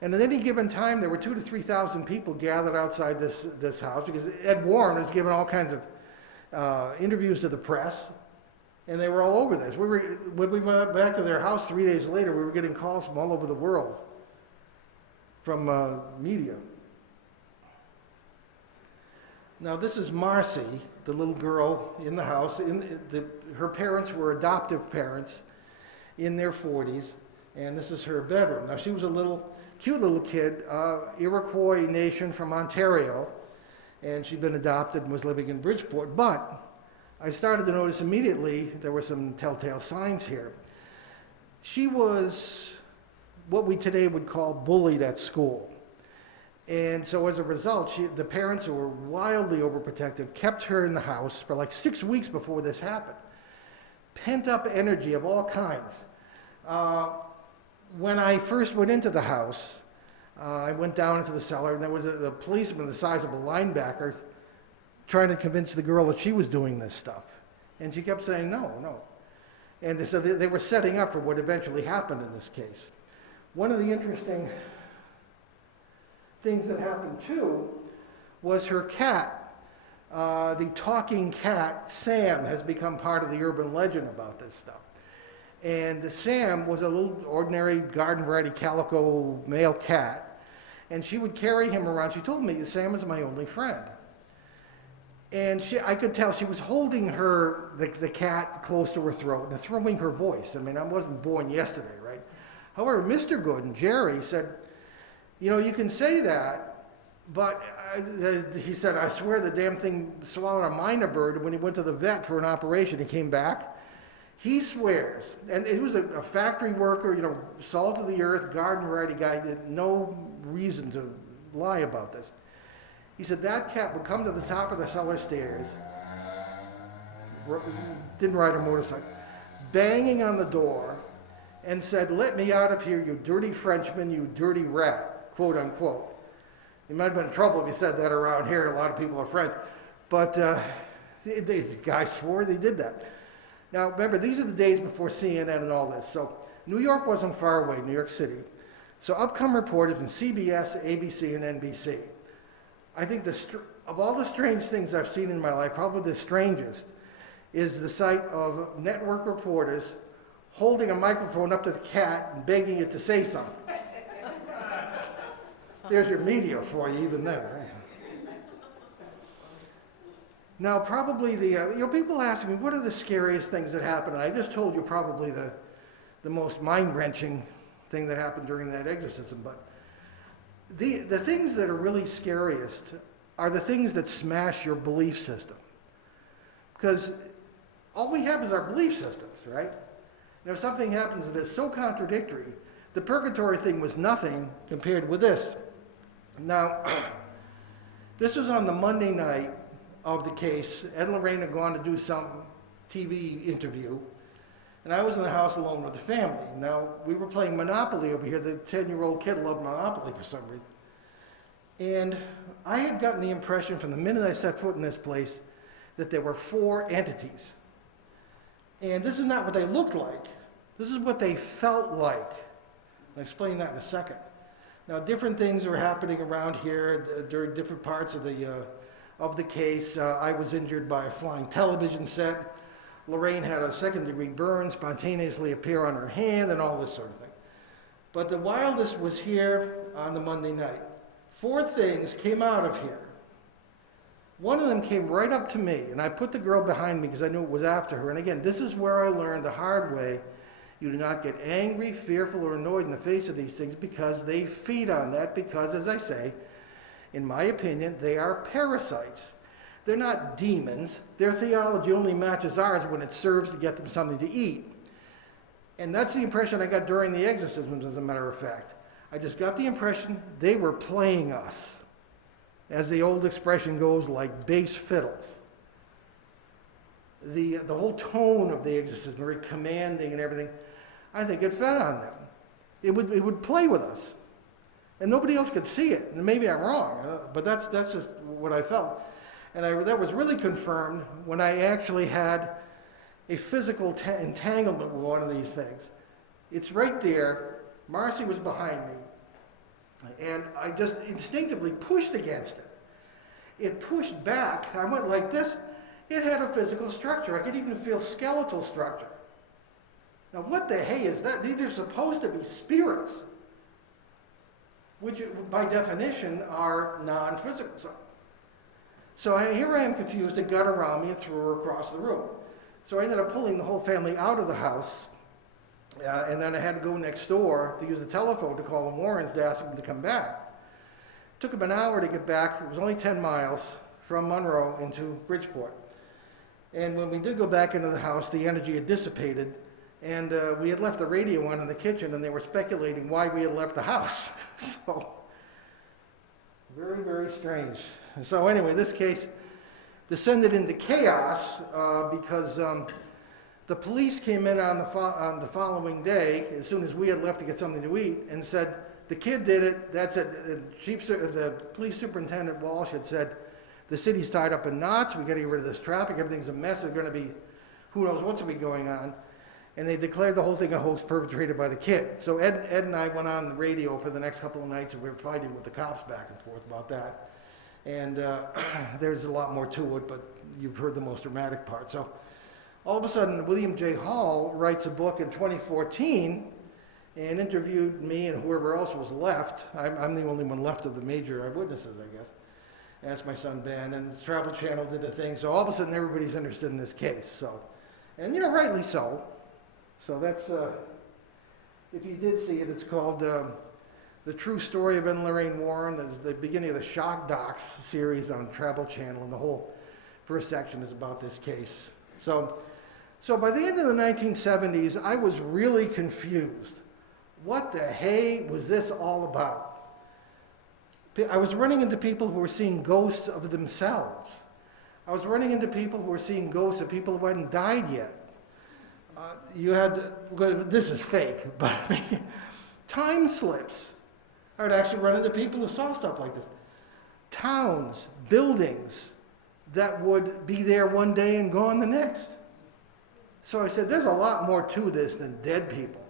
And at any given time, there were 2,000 to 3,000 people gathered outside this house, because Ed Warren was giving all kinds of interviews to the press, and they were all over this. When we went back to their house 3 days later, we were getting calls from all over the world, from media. Now this is Marcy, the little girl in the house. Her parents were adoptive parents in their 40s, and this is her bedroom. Now she was a cute little kid, Iroquois nation from Ontario, and she'd been adopted and was living in Bridgeport. But I started to notice immediately there were some telltale signs here. She was what we today would call bullied at school. And so as a result, the parents, who were wildly overprotective, kept her in the house for like 6 weeks before this happened. Pent up energy of all kinds. When I first went into the house, I went down into the cellar, and there was a policeman the size of a linebacker trying to convince the girl that she was doing this stuff. And she kept saying, no, no. And so they were setting up for what eventually happened in this case. One of the interesting things that happened too was her cat. The talking cat, Sam, has become part of the urban legend about this stuff. And Sam was a little ordinary garden variety calico male cat, and she would carry him around. She told me, Sam is my only friend. And I could tell she was holding the cat close to her throat and throwing her voice. I mean, I wasn't born yesterday, right? However, Mr. Gooden, Jerry, said, you know, you can say that, but he said, I swear the damn thing swallowed a minor bird. When he went to the vet for an operation, he came back. He swears, and he was a factory worker, you know, salt of the earth, garden variety guy, had no reason to lie about this. He said that cat would come to the top of the cellar stairs, didn't ride a motorcycle, banging on the door, and said, let me out of here, you dirty Frenchman, you dirty rat, quote unquote. You might have been in trouble if you said that around here. A lot of people are French. But the guy swore they did that. Now, remember, these are the days before CNN and all this. So New York wasn't far away, New York City. So up come reporters from CBS, ABC, and NBC. I think of all the strange things I've seen in my life, probably the strangest is the sight of network reporters holding a microphone up to the cat and begging it to say something. There's your media for you, even there. Now, probably people ask me, what are the scariest things that happened? And I just told you probably the most mind-wrenching thing that happened during that exorcism. But the things that are really scariest are the things that smash your belief system. Because all we have is our belief systems, right? And if something happens that is so contradictory, the purgatory thing was nothing compared with this. Now, this was on the Monday night of the case, Ed and Lorraine had gone to do some TV interview, and I was in the house alone with the family. Now, we were playing Monopoly over here. The 10-year-old kid loved Monopoly for some reason. And I had gotten the impression from the minute I set foot in this place that there were 4 entities. And this is not what they looked like. This is what they felt like. I'll explain that in a second. Now, different things were happening around here during different parts of the case. I was injured by a flying television set. Lorraine had a second-degree burn spontaneously appear on her hand and all this sort of thing. But the wildest was here on the Monday night. 4 things came out of here. One of them came right up to me, and I put the girl behind me because I knew it was after her. And again, this is where I learned the hard way. You do not get angry, fearful, or annoyed in the face of these things because they feed on that because, as I say, in my opinion, they are parasites. They're not demons. Their theology only matches ours when it serves to get them something to eat. And that's the impression I got during the exorcisms, as a matter of fact. I just got the impression they were playing us. As the old expression goes, like bass fiddles. The whole tone of the exorcism, very commanding and everything, I think it fed on them. It would play with us. And nobody else could see it. And maybe I'm wrong, but that's just what I felt. And that was really confirmed when I actually had a physical entanglement with one of these things. It's right there. Marcy was behind me. And I just instinctively pushed against it. It pushed back. I went like this. It had a physical structure. I could even feel skeletal structure. Now, what the hey is that? These are supposed to be spirits, which by definition are non-physical. So here I am confused. It got around me and threw her across the room. So I ended up pulling the whole family out of the house. And then I had to go next door to use the telephone to call the Warrens to ask them to come back. It took them an hour to get back. It was only 10 miles from Monroe into Bridgeport. And when we did go back into the house, the energy had dissipated. And we had left the radio on in the kitchen, and they were speculating why we had left the house. So, very, very strange. So anyway, this case descended into chaos because the police came in on the following day, as soon as we had left to get something to eat, and said, the kid did it, that's it. The police superintendent Walsh had said, the city's tied up in knots, we gotta get rid of this traffic, everything's a mess, there's gonna be, who knows what's gonna be going on. And they declared the whole thing a hoax perpetrated by the kid. So Ed and I went on the radio for the next couple of nights, and we were fighting with the cops back and forth about that. And there's a lot more to it, but you've heard the most dramatic part. So all of a sudden, William J. Hall writes a book in 2014 and interviewed me and whoever else was left. I'm the only one left of the major eyewitnesses, I guess. Asked my son Ben, and the Travel Channel did the thing. So all of a sudden, everybody's interested in this case. So, and rightly so. So that's, if you did see it, it's called The True Story of Ed and Lorraine Warren. That's the beginning of the Shock Docs series on Travel Channel, and the whole first section is about this case. So by the end of the 1970s, I was really confused. What the hey was this all about? I was running into people who were seeing ghosts of themselves. I was running into people who were seeing ghosts of people who hadn't died yet. This is fake, but time slips. I would actually run into people who saw stuff like this. Towns, buildings that would be there one day and gone the next. So I said, there's a lot more to this than dead people.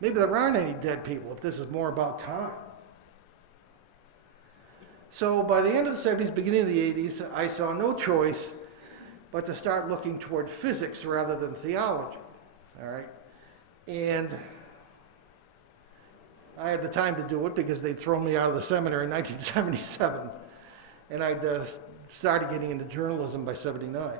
Maybe there aren't any dead people if this is more about time. So by the end of the 70s, beginning of the 80s, I saw no choice but to start looking toward physics rather than theology. All right, and I had the time to do it because they'd thrown me out of the seminary in 1977, and I'd started getting into journalism by 79.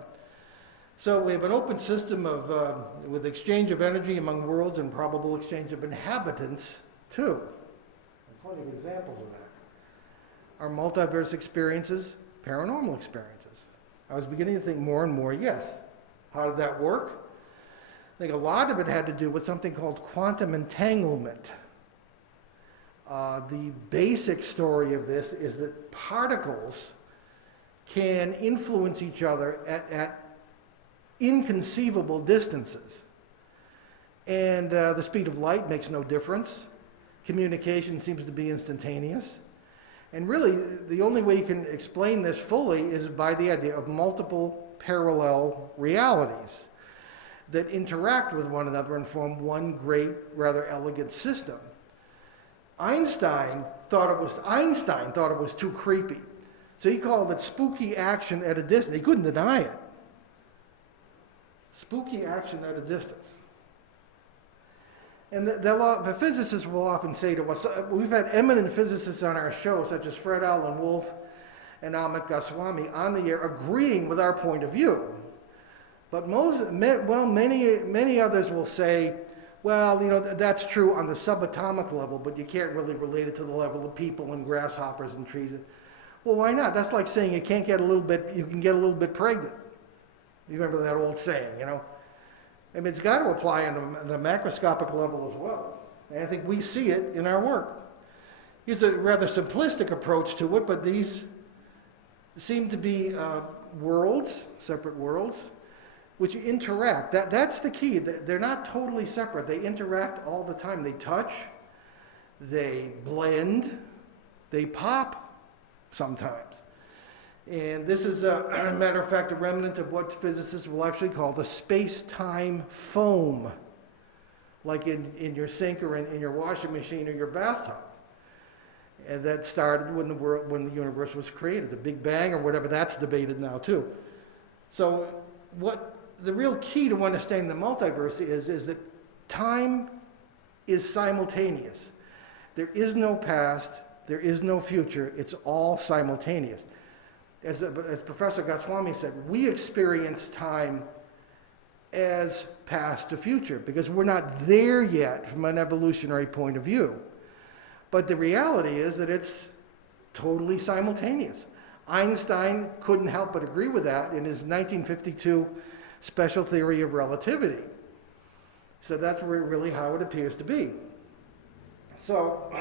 So we have an open system of with exchange of energy among worlds and probable exchange of inhabitants too. There are plenty of examples of that. Our multiverse experiences, paranormal experiences. I was beginning to think more and more, yes. How did that work? I think a lot of it had to do with something called quantum entanglement. The basic story of this is that particles can influence each other at inconceivable distances. And the speed of light makes no difference. Communication seems to be instantaneous. And really, the only way you can explain this fully is by the idea of multiple parallel realities that interact with one another and form one great, rather elegant system. Einstein thought it was too creepy. So he called it spooky action at a distance. He couldn't deny it. Spooky action at a distance. And the physicists will often say to us, we've had eminent physicists on our show, such as Fred Alan Wolf and Amit Goswami, on the air agreeing with our point of view. But many others will say, well, that's true on the subatomic level, but you can't really relate it to the level of people and grasshoppers and trees. Well, why not? That's like saying you can get a little bit pregnant. You remember that old saying, I mean, it's got to apply on the macroscopic level as well. And I think we see it in our work. Here's a rather simplistic approach to it, but these seem to be worlds, separate worlds, which interact. That's the key. They're not totally separate. They interact all the time. They touch, they blend, they pop sometimes. And this is, a matter of fact, a remnant of what physicists will actually call the space-time foam, like in your sink or in your washing machine or your bathtub. And that started when the universe was created, the Big Bang or whatever. That's debated now too. So what the real key to understanding the multiverse is that time is simultaneous. There is no past, there is no future. It's all simultaneous. As Professor Goswami said, we experience time as past to future because we're not there yet from an evolutionary point of view. But the reality is that it's totally simultaneous. Einstein couldn't help but agree with that in his 1952 special theory of relativity. So that's really how it appears to be. So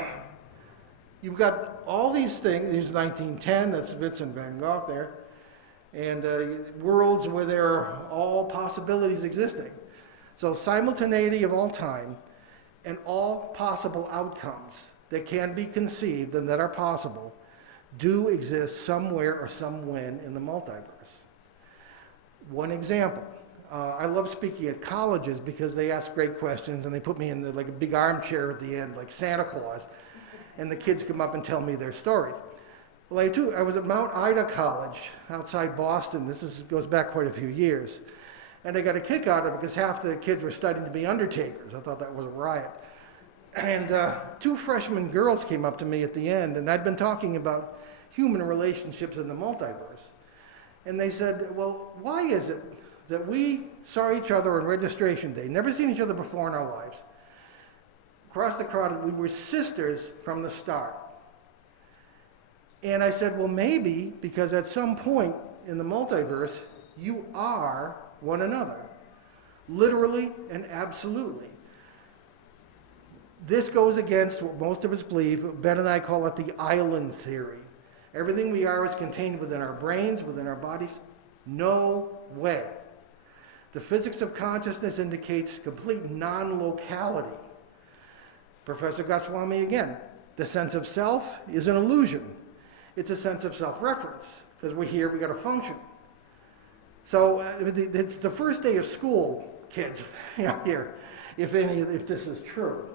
you've got all these things. There's 1910, that's Vincent van Gogh there, and worlds where there are all possibilities existing. So simultaneity of all time and all possible outcomes that can be conceived and that are possible do exist somewhere or somewhen in the multiverse. One example, I love speaking at colleges because they ask great questions and they put me in like a big armchair at the end, like Santa Claus, and the kids come up and tell me their stories. Well, I was at Mount Ida College outside Boston. This goes back quite a few years. And I got a kick out of it because half the kids were studying to be undertakers. I thought that was a riot. And two freshman girls came up to me at the end, and I'd been talking about human relationships in the multiverse. And they said, well, why is it that we saw each other on registration day, never seen each other before in our lives, across the crowd, we were sisters from the start? And I said, well, maybe because at some point in the multiverse, you are one another, literally and absolutely. This goes against what most of us believe. Ben and I call it the island theory. Everything we are is contained within our brains, within our bodies. No way. The physics of consciousness indicates complete non-locality. Professor Goswami again, the sense of self is an illusion. It's a sense of self-reference, because we're here, we got to function. So it's the first day of school, kids, here, if this is true.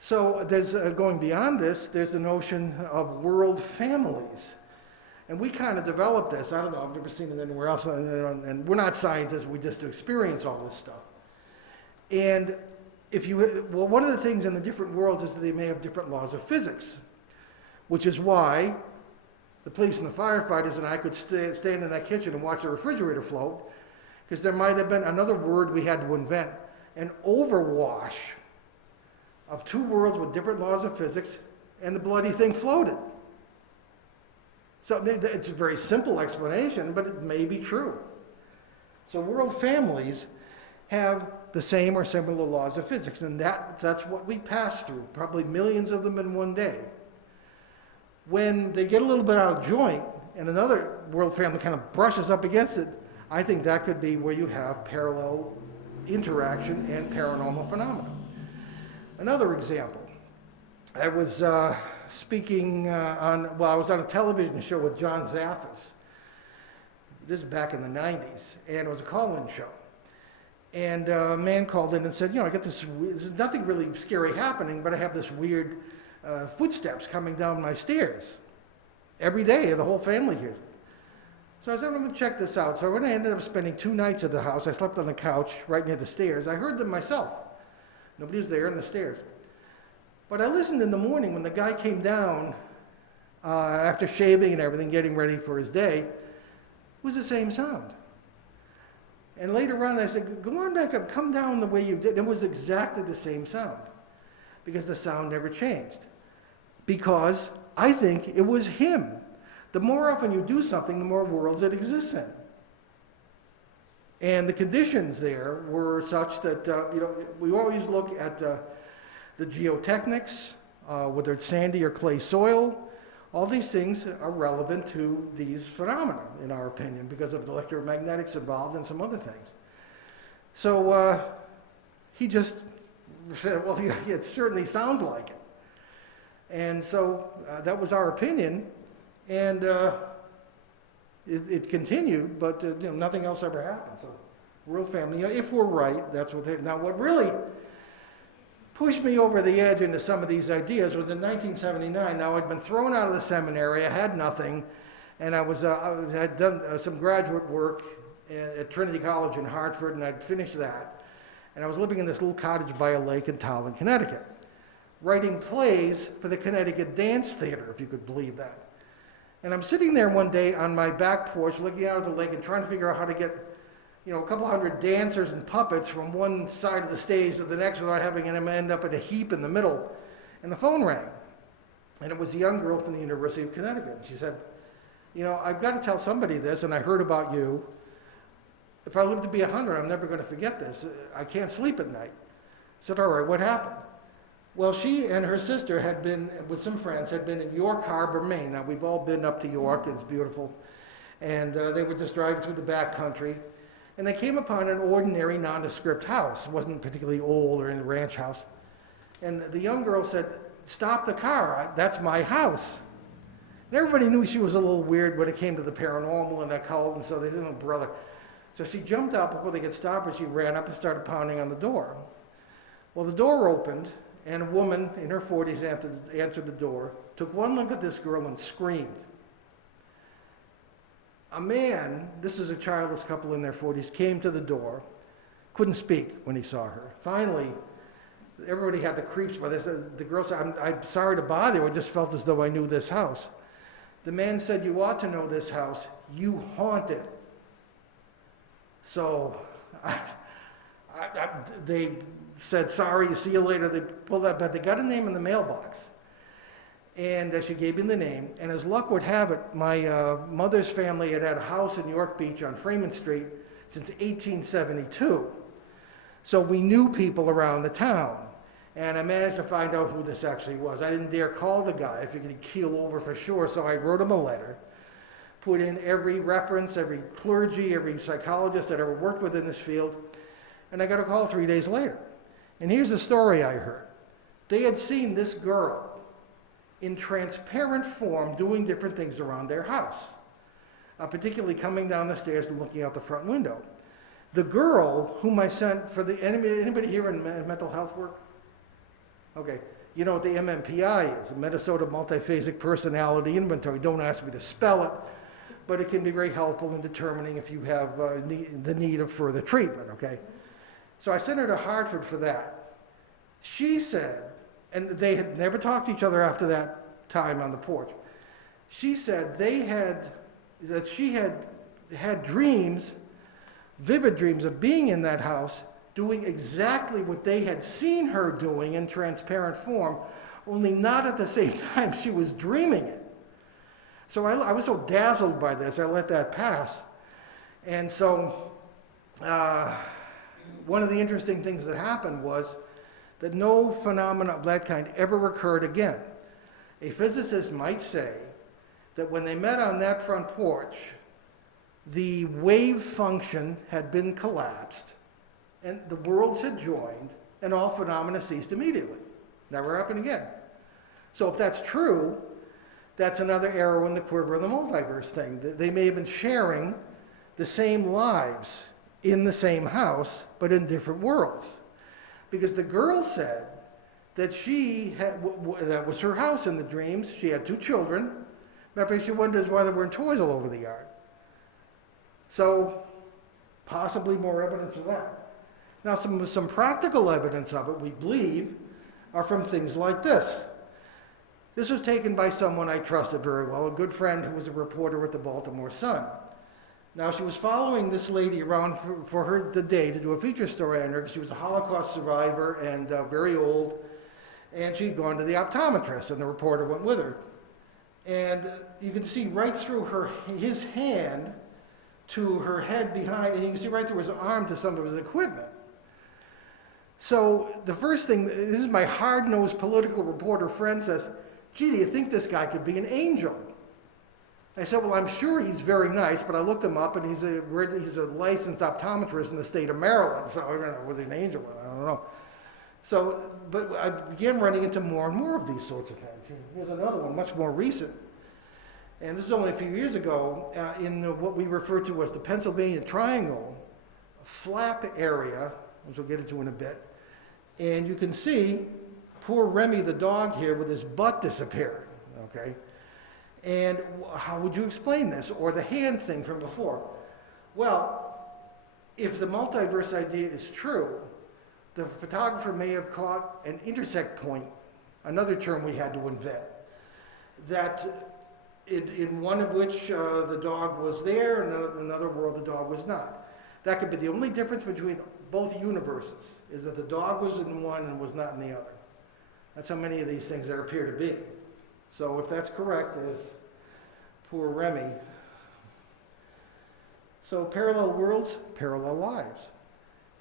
So there's, going beyond this, there's the notion of world families. And we kind of developed this. I don't know, I've never seen it anywhere else. And we're not scientists, we just experience all this stuff. And one of the things in the different worlds is that they may have different laws of physics, which is why the police and the firefighters and I could stand in that kitchen and watch the refrigerator float, because there might have been another word we had to invent, an overwash of two worlds with different laws of physics, and the bloody thing floated. So it's a very simple explanation, but it may be true. So world families have the same or similar laws of physics, and that's what we pass through, probably millions of them in one day. When they get a little bit out of joint and another world family kind of brushes up against it, I think that could be where you have parallel interaction and paranormal phenomena. Another example, I was speaking I was on a television show with John Zaffis. This is back in the 90s, and it was a call-in show. And a man called in and said, I got there's nothing really scary happening, but I have this weird footsteps coming down my stairs. Every day, the whole family hears it. So I said, I'm going to check this out. So when I ended up spending 2 nights at the house, I slept on the couch right near the stairs. I heard them myself. Nobody was there on the stairs. But I listened in the morning when the guy came down after shaving and everything, getting ready for his day. It was the same sound. And later on, I said, go on back up, come down the way you did. And it was exactly the same sound because the sound never changed. Because I think it was him. The more often you do something, the more worlds it exists in. And the conditions there were such that, we always look at the geotechnics, whether it's sandy or clay soil. All these things are relevant to these phenomena, in our opinion, because of the electromagnetics involved and some other things. So he just said, well, it certainly sounds like it. And so that was our opinion, and it continued, but nothing else ever happened. So, world family, if we're right, that's what they. Now, what really pushed me over the edge into some of these ideas was in 1979. Now, I'd been thrown out of the seminary. I had nothing, and I had done some graduate work at Trinity College in Hartford, and I'd finished that. And I was living in this little cottage by a lake in Tolland, Connecticut, writing plays for the Connecticut Dance Theater, if you could believe that. And I'm sitting there one day on my back porch looking out at the lake and trying to figure out how to get a couple hundred dancers and puppets from one side of the stage to the next without having them end up in a heap in the middle. And the phone rang. And it was a young girl from the University of Connecticut. And she said, I've got to tell somebody this, and I heard about you. If I live to be 100, I'm never going to forget this. I can't sleep at night. I said, all right, what happened? Well, she and her sister had been, with some friends, had been in York Harbor, Maine. Now, we've all been up to York. It's beautiful. And they were just driving through the back country. And they came upon an ordinary nondescript house. It wasn't particularly old or in a ranch house. And the young girl said, stop the car. That's my house. And everybody knew she was a little weird when it came to the paranormal and occult, and so they said, oh, brother. So she jumped out before they could stop her. She ran up and started pounding on the door. Well, the door opened, and a woman in her 40s answered the door, took one look at this girl and screamed. A man, this is a childless couple in their 40s, came to the door, couldn't speak when he saw her. Finally, everybody had the creeps by this. The girl said, I'm sorry to bother you, I just felt as though I knew this house. The man said, you ought to know this house, you haunt it. So they said, sorry, see you later. They pulled that, but they got a name in the mailbox. And she gave me the name. And as luck would have it, my mother's family had had a house in York Beach on Freeman Street since 1872. So we knew people around the town. And I managed to find out who this actually was. I didn't dare call the guy. I figured he'd keel over for sure. So I wrote him a letter, put in every reference, every clergy, every psychologist I'd ever worked with in this field. And I got a call 3 days later. And here's the story I heard. They had seen this girl in transparent form doing different things around their house, particularly coming down the stairs and looking out the front window. The girl whom I sent for anybody here in mental health work? Okay, you know what the MMPI is, a Minnesota Multiphasic Personality Inventory. Don't ask me to spell it, but it can be very helpful in determining if you have the need of further treatment, okay? So I sent her to Hartford for that. She said, and they had never talked to each other after that time on the porch. She said she had dreams, vivid dreams of being in that house, doing exactly what they had seen her doing in transparent form, only not at the same time she was dreaming it. So I was so dazzled by this, I let that pass. And so one of the interesting things that happened was that no phenomena of that kind ever occurred again. A physicist might say that when they met on that front porch, the wave function had been collapsed, and the worlds had joined, and all phenomena ceased immediately. Never happened again. So if that's true, that's another arrow in the quiver of the multiverse thing. They may have been sharing the same lives in the same house, but in different worlds. Because the girl said that that was her house in the dreams. She had 2 children. Matter of fact, she wonders why there weren't toys all over the yard. So, possibly more evidence of that. Now, some practical evidence of it, we believe, are from things like this. This was taken by someone I trusted very well, a good friend who was a reporter at the Baltimore Sun. Now, she was following this lady around for the day to do a feature story on her, because she was a Holocaust survivor and very old, and she'd gone to the optometrist, and the reporter went with her. And you can see right through his hand to her head behind, and you can see right through his arm to some of his equipment. So the first thing, this is my hard-nosed political reporter friend says, "Gee, do you think this guy could be an angel?" I said, "Well, I'm sure he's very nice, but I looked him up, and he's a licensed optometrist in the state of Maryland, so I don't know whether he's an angel, I don't know." So, but I began running into more and more of these sorts of things. Here's another one, much more recent. And this is only a few years ago, in what we refer to as the Pennsylvania Triangle, a flap area, which we'll get into in a bit. And you can see poor Remy the dog here with his butt disappearing, okay? And how would you explain this? Or the hand thing from before? Well, if the multiverse idea is true, the photographer may have caught an intersect point, another term we had to invent, that in one of which the dog was there, and in another world the dog was not. That could be the only difference between both universes, is that the dog was in one and was not in the other. That's how many of these things there appear to be. So if that's correct, there's poor Remy. So parallel worlds, parallel lives.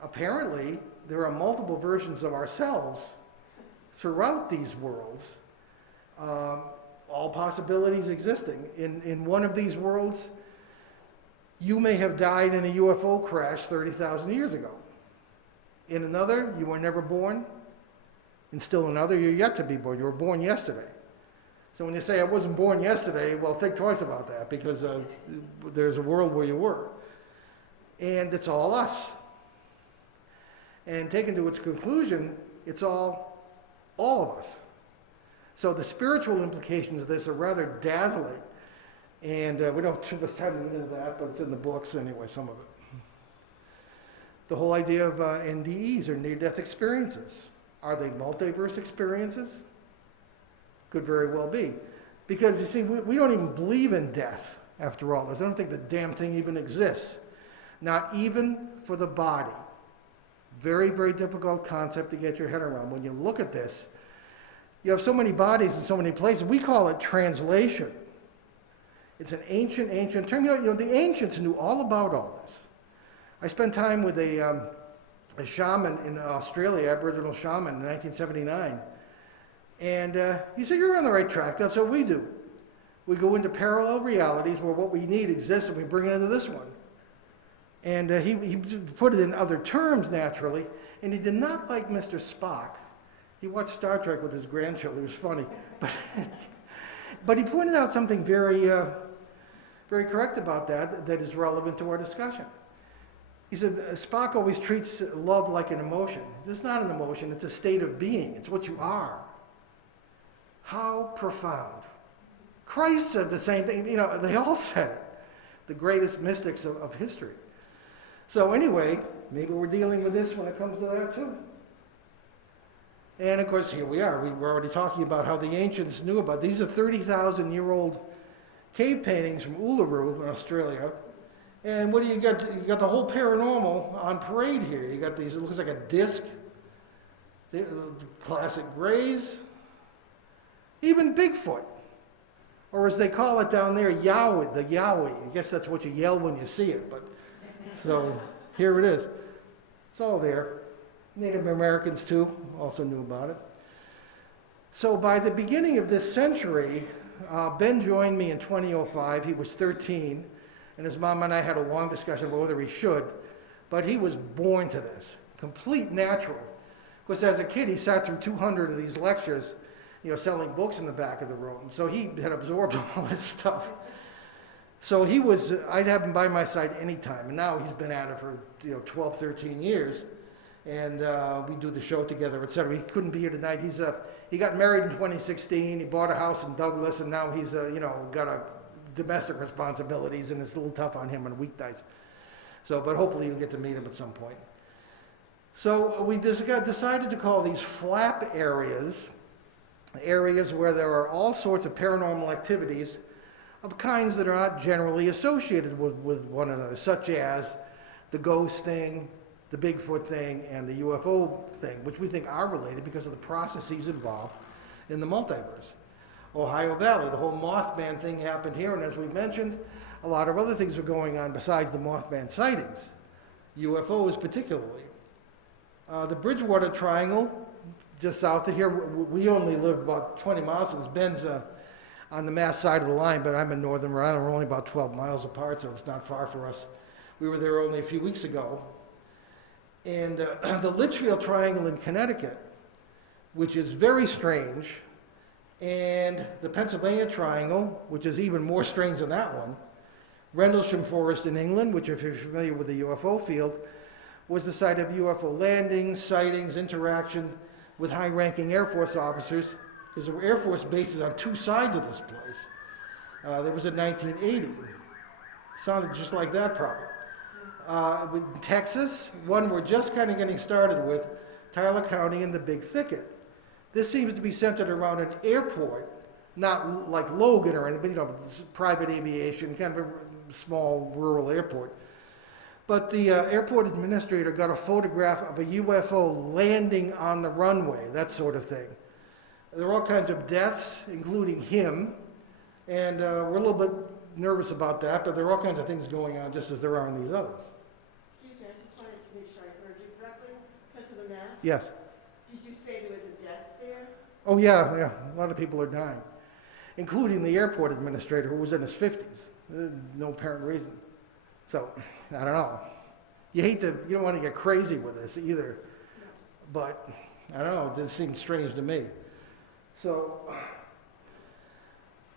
Apparently, there are multiple versions of ourselves throughout these worlds, all possibilities existing. In one of these worlds, you may have died in a UFO crash 30,000 years ago. In another, you were never born. In still another, you're yet to be born. You were born yesterday. So when you say, "I wasn't born yesterday," well, think twice about that, because there's a world where you were. And it's all us. And taken to its conclusion, it's all of us. So the spiritual implications of this are rather dazzling. And we don't have too much time to get into that, but it's in the books anyway, some of it. The whole idea of NDEs, or near-death experiences. Are they multiverse experiences? Could very well be. Because, you see, we don't even believe in death, after all this. I don't think the damn thing even exists. Not even for the body. Very, very difficult concept to get your head around. When you look at this, you have so many bodies in so many places. We call it translation. It's an ancient term. You know, the ancients knew all about all this. I spent time with a shaman in Australia, Aboriginal shaman, in 1979. And he said, "You're on the right track. That's what we do. We go into parallel realities where what we need exists, and we bring it into this one." And he put it in other terms, naturally, and he did not like Mr. Spock. He watched Star Trek with his grandchildren. It was funny. But he pointed out something very, very correct about that is relevant to our discussion. He said, Spock always treats love like an emotion. It's not an emotion, it's a state of being. It's what you are. How profound. Christ said the same thing. You know, they all said it. The greatest mystics of history. So anyway, maybe we're dealing with this when it comes to that too. And of course, here we are. We were already talking about how the ancients knew about. These are 30,000-year-old cave paintings from Uluru in Australia. And what do you got? You got the whole paranormal on parade here. You got these, it looks like a disc, the classic grays, even Bigfoot. Or as they call it down there, Yowie, the Yowie. I guess that's what you yell when you see it, but so here it is. It's all there. Native Americans too also knew about it. So by the beginning of this century, Ben joined me in 2005. He was 13, and his mom and I had a long discussion about whether he should, but he was born to this, complete natural. Because as a kid, he sat through 200 of these lectures, selling books in the back of the room. So he had absorbed all this stuff. So I'd have him by my side anytime. And now he's been at it for 12, 13 years. And we do the show together, etc. He couldn't be here tonight. He got married in 2016. He bought a house in Douglas, and now he's got domestic responsibilities, and it's a little tough on him on weeknights. So, but hopefully you'll get to meet him at some point. So we decided to call these flap areas where there are all sorts of paranormal activities of kinds that are not generally associated with one another, such as the ghost thing, the Bigfoot thing, and the UFO thing, which we think are related because of the processes involved in the multiverse. Ohio Valley, the whole Mothman thing happened here, and as we mentioned, a lot of other things are going on besides the Mothman sightings, UFOs particularly. The Bridgeport Triangle, just south of here, we only live about 20 miles, and Ben's on the Mass side of the line, but I'm in northern Rhode Island. We're only about 12 miles apart, so it's not far for us. We were there only a few weeks ago. And the Litchfield Triangle in Connecticut, which is very strange, and the Pennsylvania Triangle, which is even more strange than that one, Rendlesham Forest in England, which if you're familiar with the UFO field, was the site of UFO landings, sightings, interaction with high-ranking Air Force officers, because there were Air Force bases on two sides of this place. There was in 1980. Sounded just like that probably. In Texas, one we're just kind of getting started with, Tyler County and the Big Thicket. This seems to be centered around an airport, not like Logan or anything, but private aviation, kind of a small rural airport. But the airport administrator got a photograph of a UFO landing on the runway, that sort of thing. There were all kinds of deaths, including him, and we're a little bit nervous about that, but there are all kinds of things going on just as there are in these others. Excuse me, I just wanted to make sure I heard you correctly because of the mask. Yes. Did you say there was a death there? Oh, yeah. A lot of people are dying, including the airport administrator who was in his 50s. No apparent reason. So, I don't know. You don't want to get crazy with this either. No. But, I don't know, this seems strange to me. So,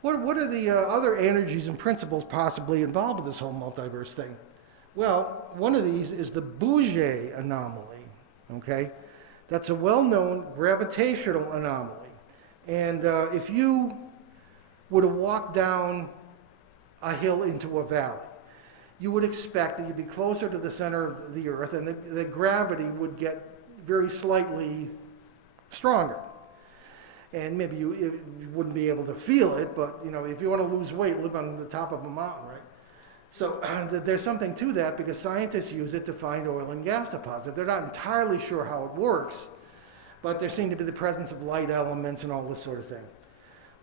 what are the other energies and principles possibly involved with this whole multiverse thing? Well, one of these is the Bouguer anomaly, okay? That's a well-known gravitational anomaly. And if you were to walk down a hill into a valley, you would expect that you'd be closer to the center of the earth and the gravity would get very slightly stronger. And maybe you wouldn't be able to feel it, but if you want to lose weight, live on the top of a mountain, right? So there's something to that because scientists use it to find oil and gas deposits. They're not entirely sure how it works, but there seems to be the presence of light elements and all this sort of thing.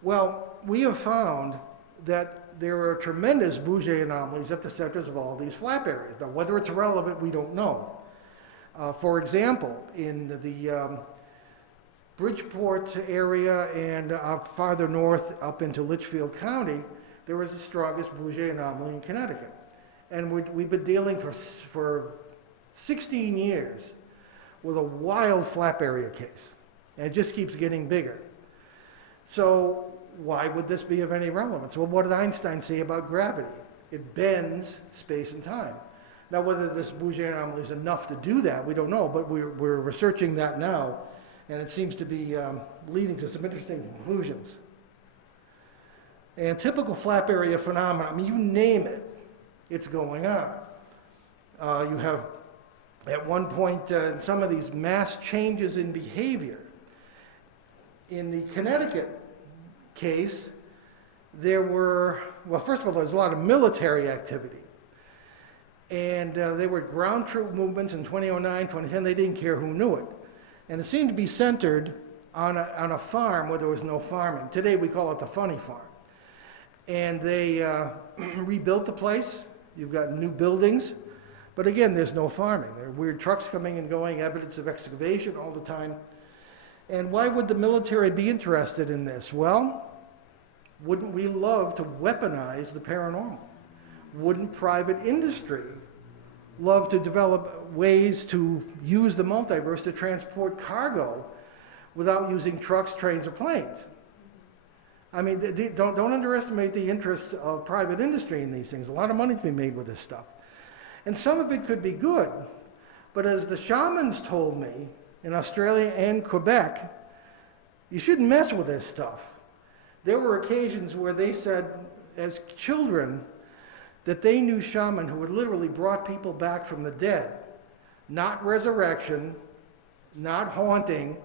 Well, we have found that there are tremendous Bouguer anomalies at the centers of all these flap areas. Now, whether it's relevant, we don't know. For example, in the Bridgeport area and farther north up into Litchfield County, there was the strongest Bouguer anomaly in Connecticut. And we've been dealing for 16 years with a wild flap area case. And it just keeps getting bigger. So why would this be of any relevance? Well, what did Einstein say about gravity? It bends space and time. Now, whether this Bouguer anomaly is enough to do that, we don't know, but we're researching that now, and it seems to be leading to some interesting conclusions. And typical flap area phenomena, you name it, it's going on. You have, at one point, some of these mass changes in behavior. In the Connecticut case, there were, well, first of all, there's a lot of military activity. And there were ground troop movements in 2009, 2010. They didn't care who knew it. And it seemed to be centered on a farm where there was no farming. Today we call it the funny farm. And they rebuilt the place. You've got new buildings. But again, there's no farming. There are weird trucks coming and going, evidence of excavation all the time. And why would the military be interested in this? Well, Wouldn't we love to weaponize the paranormal? Wouldn't private industry love to develop ways to use the multiverse to transport cargo without using trucks, trains, or planes? I mean, don't underestimate the interests of private industry in these things. A lot of money to be made with this stuff. And some of it could be good, but as the shamans told me in Australia and Quebec, you shouldn't mess with this stuff. There were occasions where they said, as children, that they knew shamans who had literally brought people back from the dead. Not resurrection, not haunting,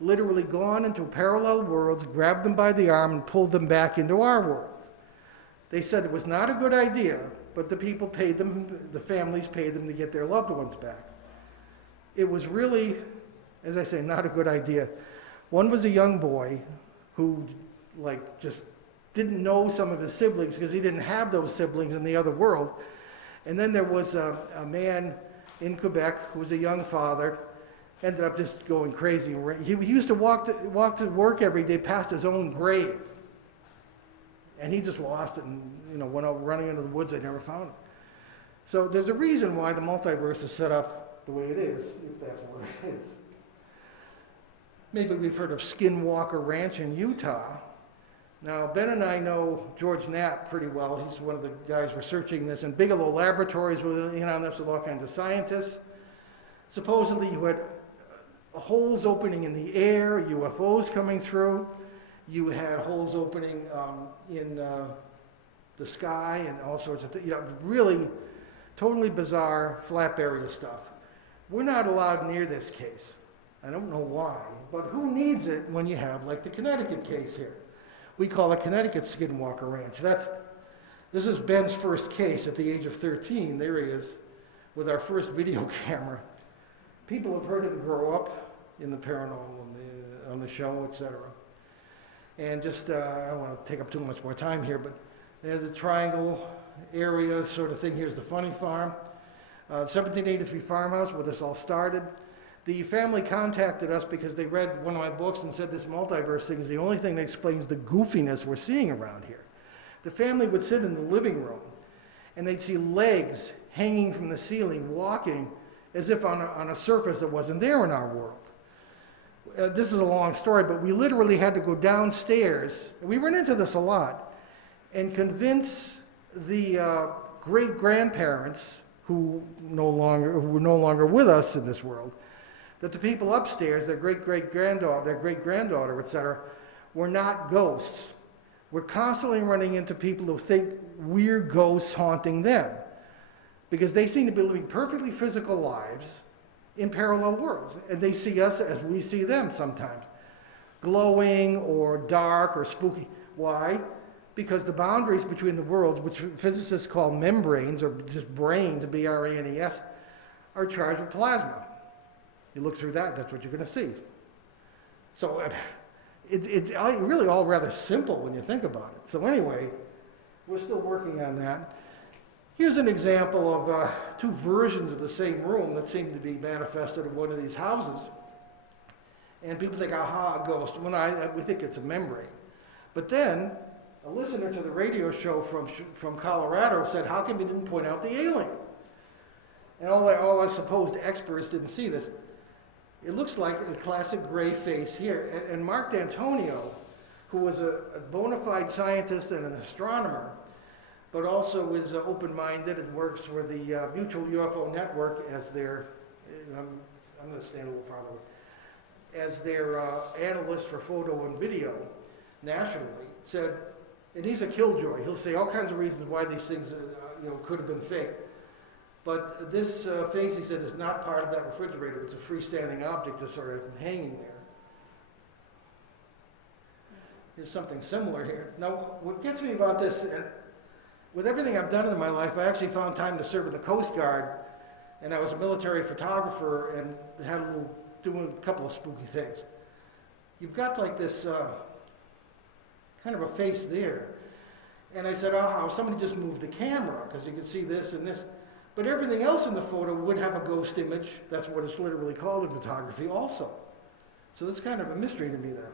literally gone into parallel worlds, grabbed them by the arm, and pulled them back into our world. They said it was not a good idea, but the people paid them, the families paid them to get their loved ones back. It was really, as I say, not a good idea. One was a young boy who, just didn't know some of his siblings because he didn't have those siblings in the other world. And then there was a man in Quebec who was a young father, ended up just going crazy. He used to walk to work every day past his own grave. And he just lost it and went out running into the woods. They never found him. So there's a reason why the multiverse is set up the way it is, if that's what it is. Maybe we've heard of Skinwalker Ranch in Utah. Now, Ben and I know George Knapp pretty well. He's one of the guys researching this. And Bigelow Laboratories was in on this with all kinds of scientists. Supposedly you had holes opening in the air, UFOs coming through. You had holes opening in the sky and all sorts of things. Really totally bizarre, flap area stuff. We're not allowed near this case. I don't know why, but who needs it when you have the Connecticut case here? We call it Connecticut Skinwalker Ranch. This is Ben's first case at the age of 13. There he is with our first video camera. People have heard him grow up in the paranormal, on the show, etc. And just, I don't want to take up too much more time here, but there's a triangle area sort of thing. Here's the funny farm. 1783 farmhouse where this all started. The family contacted us because they read one of my books and said this multiverse thing is the only thing that explains the goofiness we're seeing around here. The family would sit in the living room and they'd see legs hanging from the ceiling, walking as if on a surface that wasn't there in our world. This is a long story, but we literally had to go downstairs, and we run into this a lot, and convince the great-grandparents who were no longer with us in this world, that the people upstairs, their great-granddaughter, etc., were not ghosts. We're constantly running into people who think we're ghosts haunting them, because they seem to be living perfectly physical lives in parallel worlds, and they see us as we see them sometimes, glowing or dark or spooky. Why? Because the boundaries between the worlds, which physicists call membranes or just brains, B-R-A-N-E-S, are charged with plasma. You look through that, that's what you're going to see. So it's really all rather simple when you think about it. So anyway, we're still working on that. Here's an example of two versions of the same room that seem to be manifested in one of these houses. And people think, aha, a ghost. Well, we think it's a membrane. But then a listener to the radio show from Colorado said, how come you didn't point out the alien? And all our supposed experts didn't see this. It looks like a classic gray face here. And Mark D'Antonio, who was a bona fide scientist and an astronomer, but also is open-minded and works for the Mutual UFO Network as their, I'm going to stand a little farther away, as their analyst for photo and video nationally, said, and he's a killjoy, he'll say all kinds of reasons why these things could have been faked. But this face, he said, is not part of that refrigerator. It's a freestanding object just sort of hanging there. Here's something similar here. Now, what gets me about this, and with everything I've done in my life, I actually found time to serve in the Coast Guard, and I was a military photographer and had doing a couple of spooky things. You've got like this kind of a face there. And I said, oh, somebody just moved the camera, because you can see this and this. But everything else in the photo would have a ghost image. That's what it's literally called in photography also. So that's kind of a mystery to me, that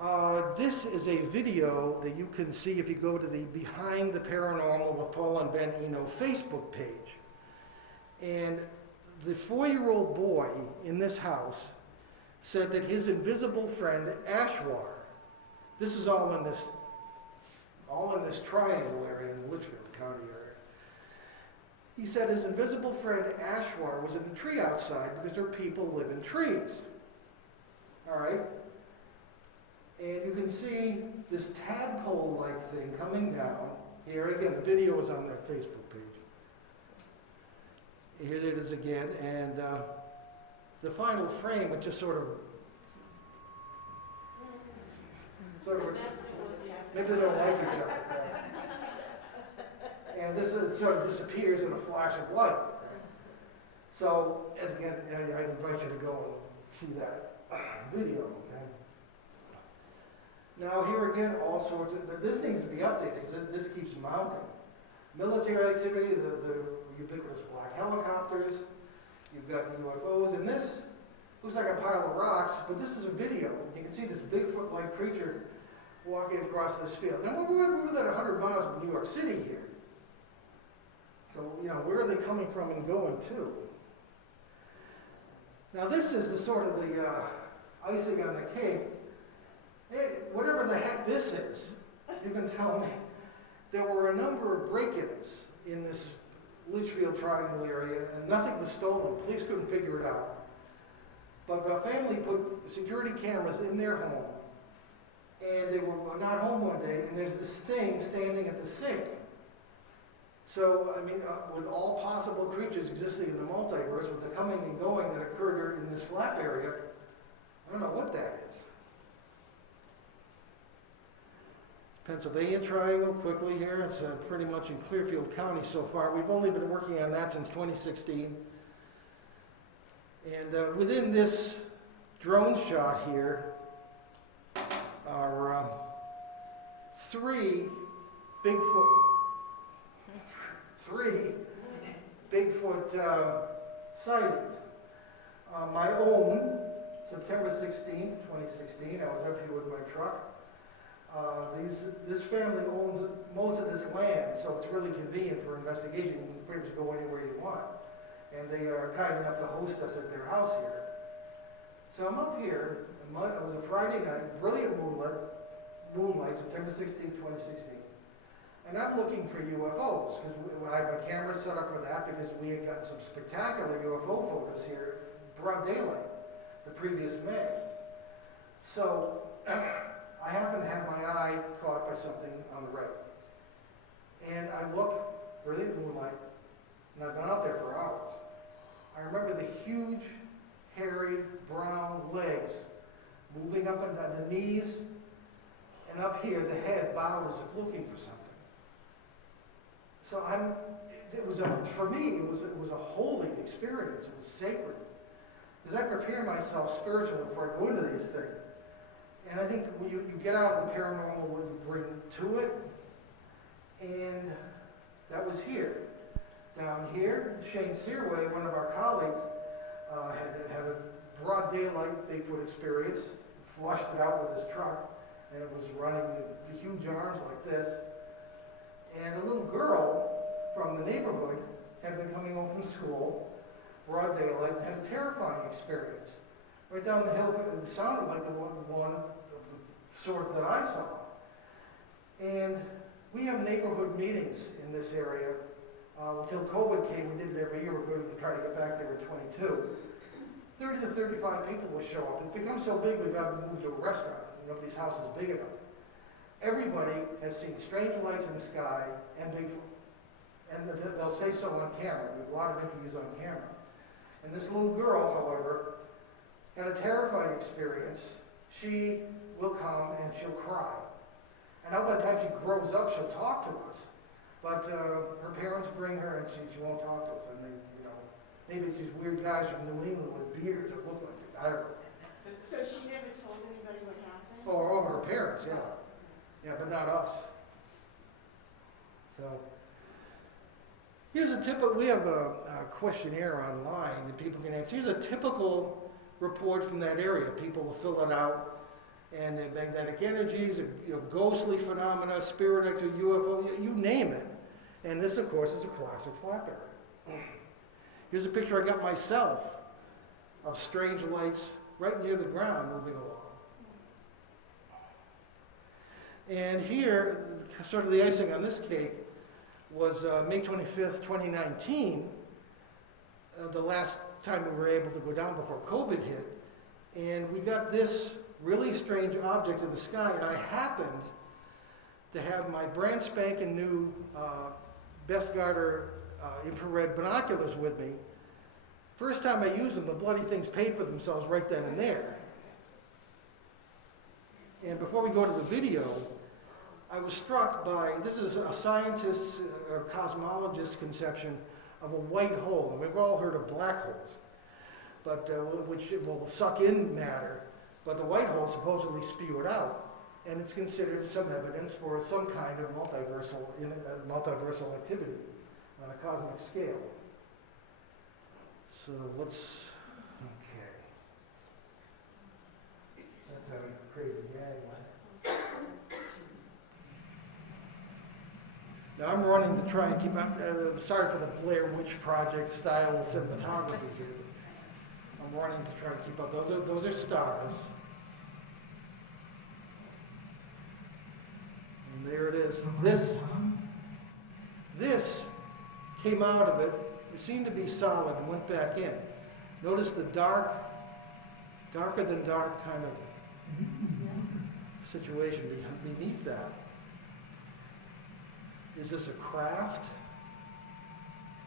photo. this is a video that you can see if you go to the Behind the Paranormal with Paul and Ben Eno Facebook page. And the 4-year-old boy in this house said that his invisible friend Ashwar, this is all in this triangle area in the Litchfield County area. He said his invisible friend Ashwar was in the tree outside because their people live in trees. All right? And you can see this tadpole-like thing coming down. Here again, the video is on that Facebook page. Here it is again, and the final frame, it just sort of maybe they don't like each other. Yeah. And this sort of disappears in a flash of light. So, as again, I invite you to go and see that video. Okay. Now here again, all sorts of this needs to be updated because this keeps mounting. Military activity, the ubiquitous black helicopters. You've got the UFOs, and this looks like a pile of rocks, but this is a video. You can see this Bigfoot-like creature walking across this field. Now, we're within 100 miles of New York City here. So, where are they coming from and going to? Now, this is the sort of the icing on the cake. Hey, whatever the heck this is, you can tell me. There were a number of break-ins in this Litchfield Triangle area, and nothing was stolen. Police couldn't figure it out. But a family put security cameras in their home, and they were not home one day, and there's this thing standing at the sink. So, with all possible creatures existing in the multiverse, with the coming and going that occurred in this flap area, I don't know what that is. Pennsylvania Triangle, quickly here, it's pretty much in Clearfield County so far. We've only been working on that since 2016. And within this drone shot here are 3 Bigfoot sightings. My own, September 16th, 2016, I was up here with my truck. This family owns most of this land, so it's really convenient for investigation. You can pretty much go anywhere you want. And they are kind enough to host us at their house here. So I'm up here, it was a Friday night, brilliant moonlight, September 16th, 2016. And I'm looking for UFOs, because I had my camera set up for that, because we had gotten some spectacular UFO photos here, broad daylight, the previous May. So, I happen to have my eye caught by something on the right. And I look, brilliant moonlight, and I've been out there for hours. I remember the huge, hairy, brown legs moving up and down, the knees, and up here, the head bowed as if looking for something. So for me, it was a holy experience. It was sacred. Because I prepare myself spiritually before I go into these things. And I think when you get out of the paranormal, what you bring to it, and that was here. Down here, Shane Searway, one of our colleagues, had a broad daylight Bigfoot experience, flushed it out with his truck, and it was running with huge arms like this. And a little girl from the neighborhood had been coming home from school, broad daylight, and had a terrifying experience. Right down the hill, it sounded like the one of the sort that I saw. And we have neighborhood meetings in this area. Until COVID came, we did it every year. We're going to try to get back there in 22. 30 to 35 people will show up. It's become so big we've got to move to a restaurant. Nobody's house is big enough. Everybody has seen strange lights in the sky and Bigfoot. And they'll say so on camera. We have a lot of interviews on camera. And this little girl, however, had a terrifying experience. She will come and she'll cry. And now by the time she grows up, she'll talk to us. But her parents bring her and she won't talk to us. And maybe it's these weird guys from New England with beards that look like it. I don't know. So she never told anybody what happened? Oh, her parents, yeah. Yeah, but not us. So, here's a typical, we have a questionnaire online that people can answer. Here's a typical report from that area. People will fill it out. and the magnetic energies, ghostly phenomena, spirit activity, UFO, you name it. And this, of course, is a classic flat area. Here's a picture I got myself of strange lights right near the ground moving along. And here, sort of the icing on this cake, was May 25th, 2019, the last time we were able to go down before COVID hit. And we got this really strange object in the sky, and I happened to have my brand spanking new Best Garter infrared binoculars with me. First time I used them, the bloody things paid for themselves right then and there. And before we go to the video, I was struck by, this is a scientist's or cosmologist's conception of a white hole. And we've all heard of black holes, but which will suck in matter, but the white holes supposedly spew it out. And it's considered some evidence for some kind of multiversal activity on a cosmic scale. So let's, okay. That's a crazy gag, right? Now I'm running to try and keep up, sorry for the Blair Witch Project style cinematography here. I'm running to try and keep up. Those are stars. And there it is. This came out of it. It seemed to be solid and went back in. Notice the darker than dark kind of situation beneath that. Is this a craft?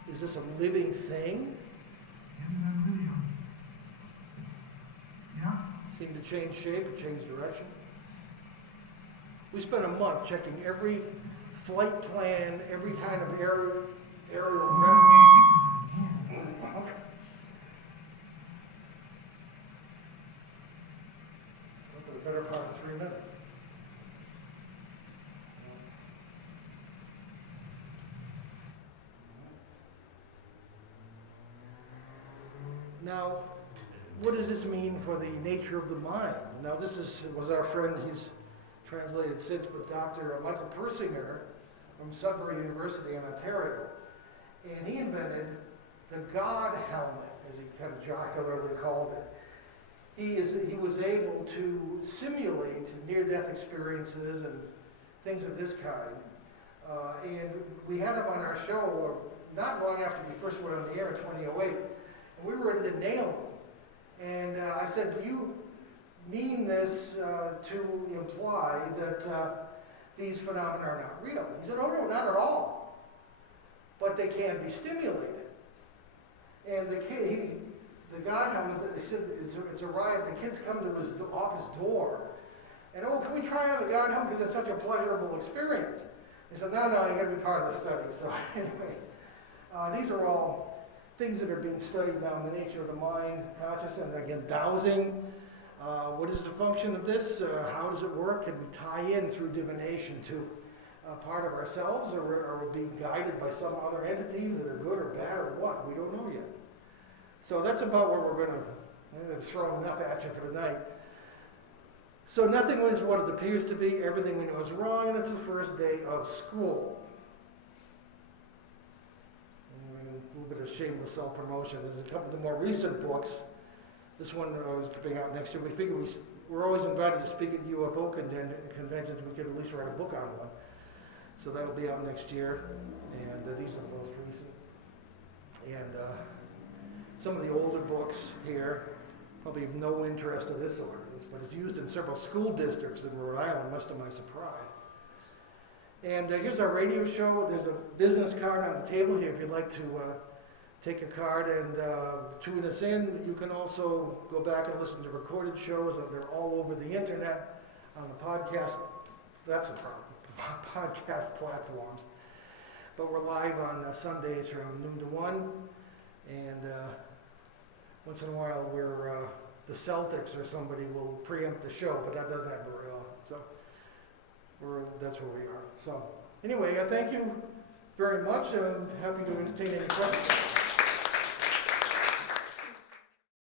Is this a living thing? Seemed to change shape or change direction. We spent a month checking every flight plan, every kind of aerial okay. So for the better part of 3 minutes. Now, what does this mean for the nature of the mind? Now, this was our friend, he's translated since, but Dr. Michael Persinger from Sudbury University in Ontario. And he invented the God helmet, as he kind of jocularly called it. He was able to simulate near-death experiences and things of this kind. And we had him on our show not long after we first went on the air in 2008. And we were ready to nail him. And I said, do you mean this to imply that these phenomena are not real? He said, oh no, not at all. But they can be stimulated. And the God helmet, they said it's a riot. The kids come to his office door. And, oh, can we try on the God helmet because it's such a pleasurable experience? He said, no, you got to be part of the study. So anyway, these are all things that are being studied now in the nature of the mind, consciousness, and again, dowsing. What is the function of this? How does it work? Can we tie in through divination to part of ourselves, or are we being guided by some other entities that are good or bad or what? We don't know yet. So that's about where we're going to have thrown enough at you for tonight. So nothing is what it appears to be. Everything we know is wrong, and it's the first day of school. A little bit of shameless self-promotion. There's a couple of the more recent books. This one is coming out next year. We figure we're always invited to speak at UFO conventions. We could at least write a book on one. So that'll be out next year. And these are the most recent. And some of the older books here probably have no interest to this audience, but it's used in several school districts in Rhode Island, much to my surprise. And here's our radio show. There's a business card on the table here if you'd like to take a card and tune us in. You can also go back and listen to recorded shows. They're all over the internet on the podcast. That's the problem. Podcast platforms. But we're live on Sundays from noon to 1. And once in a while, the Celtics or somebody will preempt the show, but that doesn't happen very often. So that's where we are. So anyway, I thank you very much. I'm happy to entertain any questions.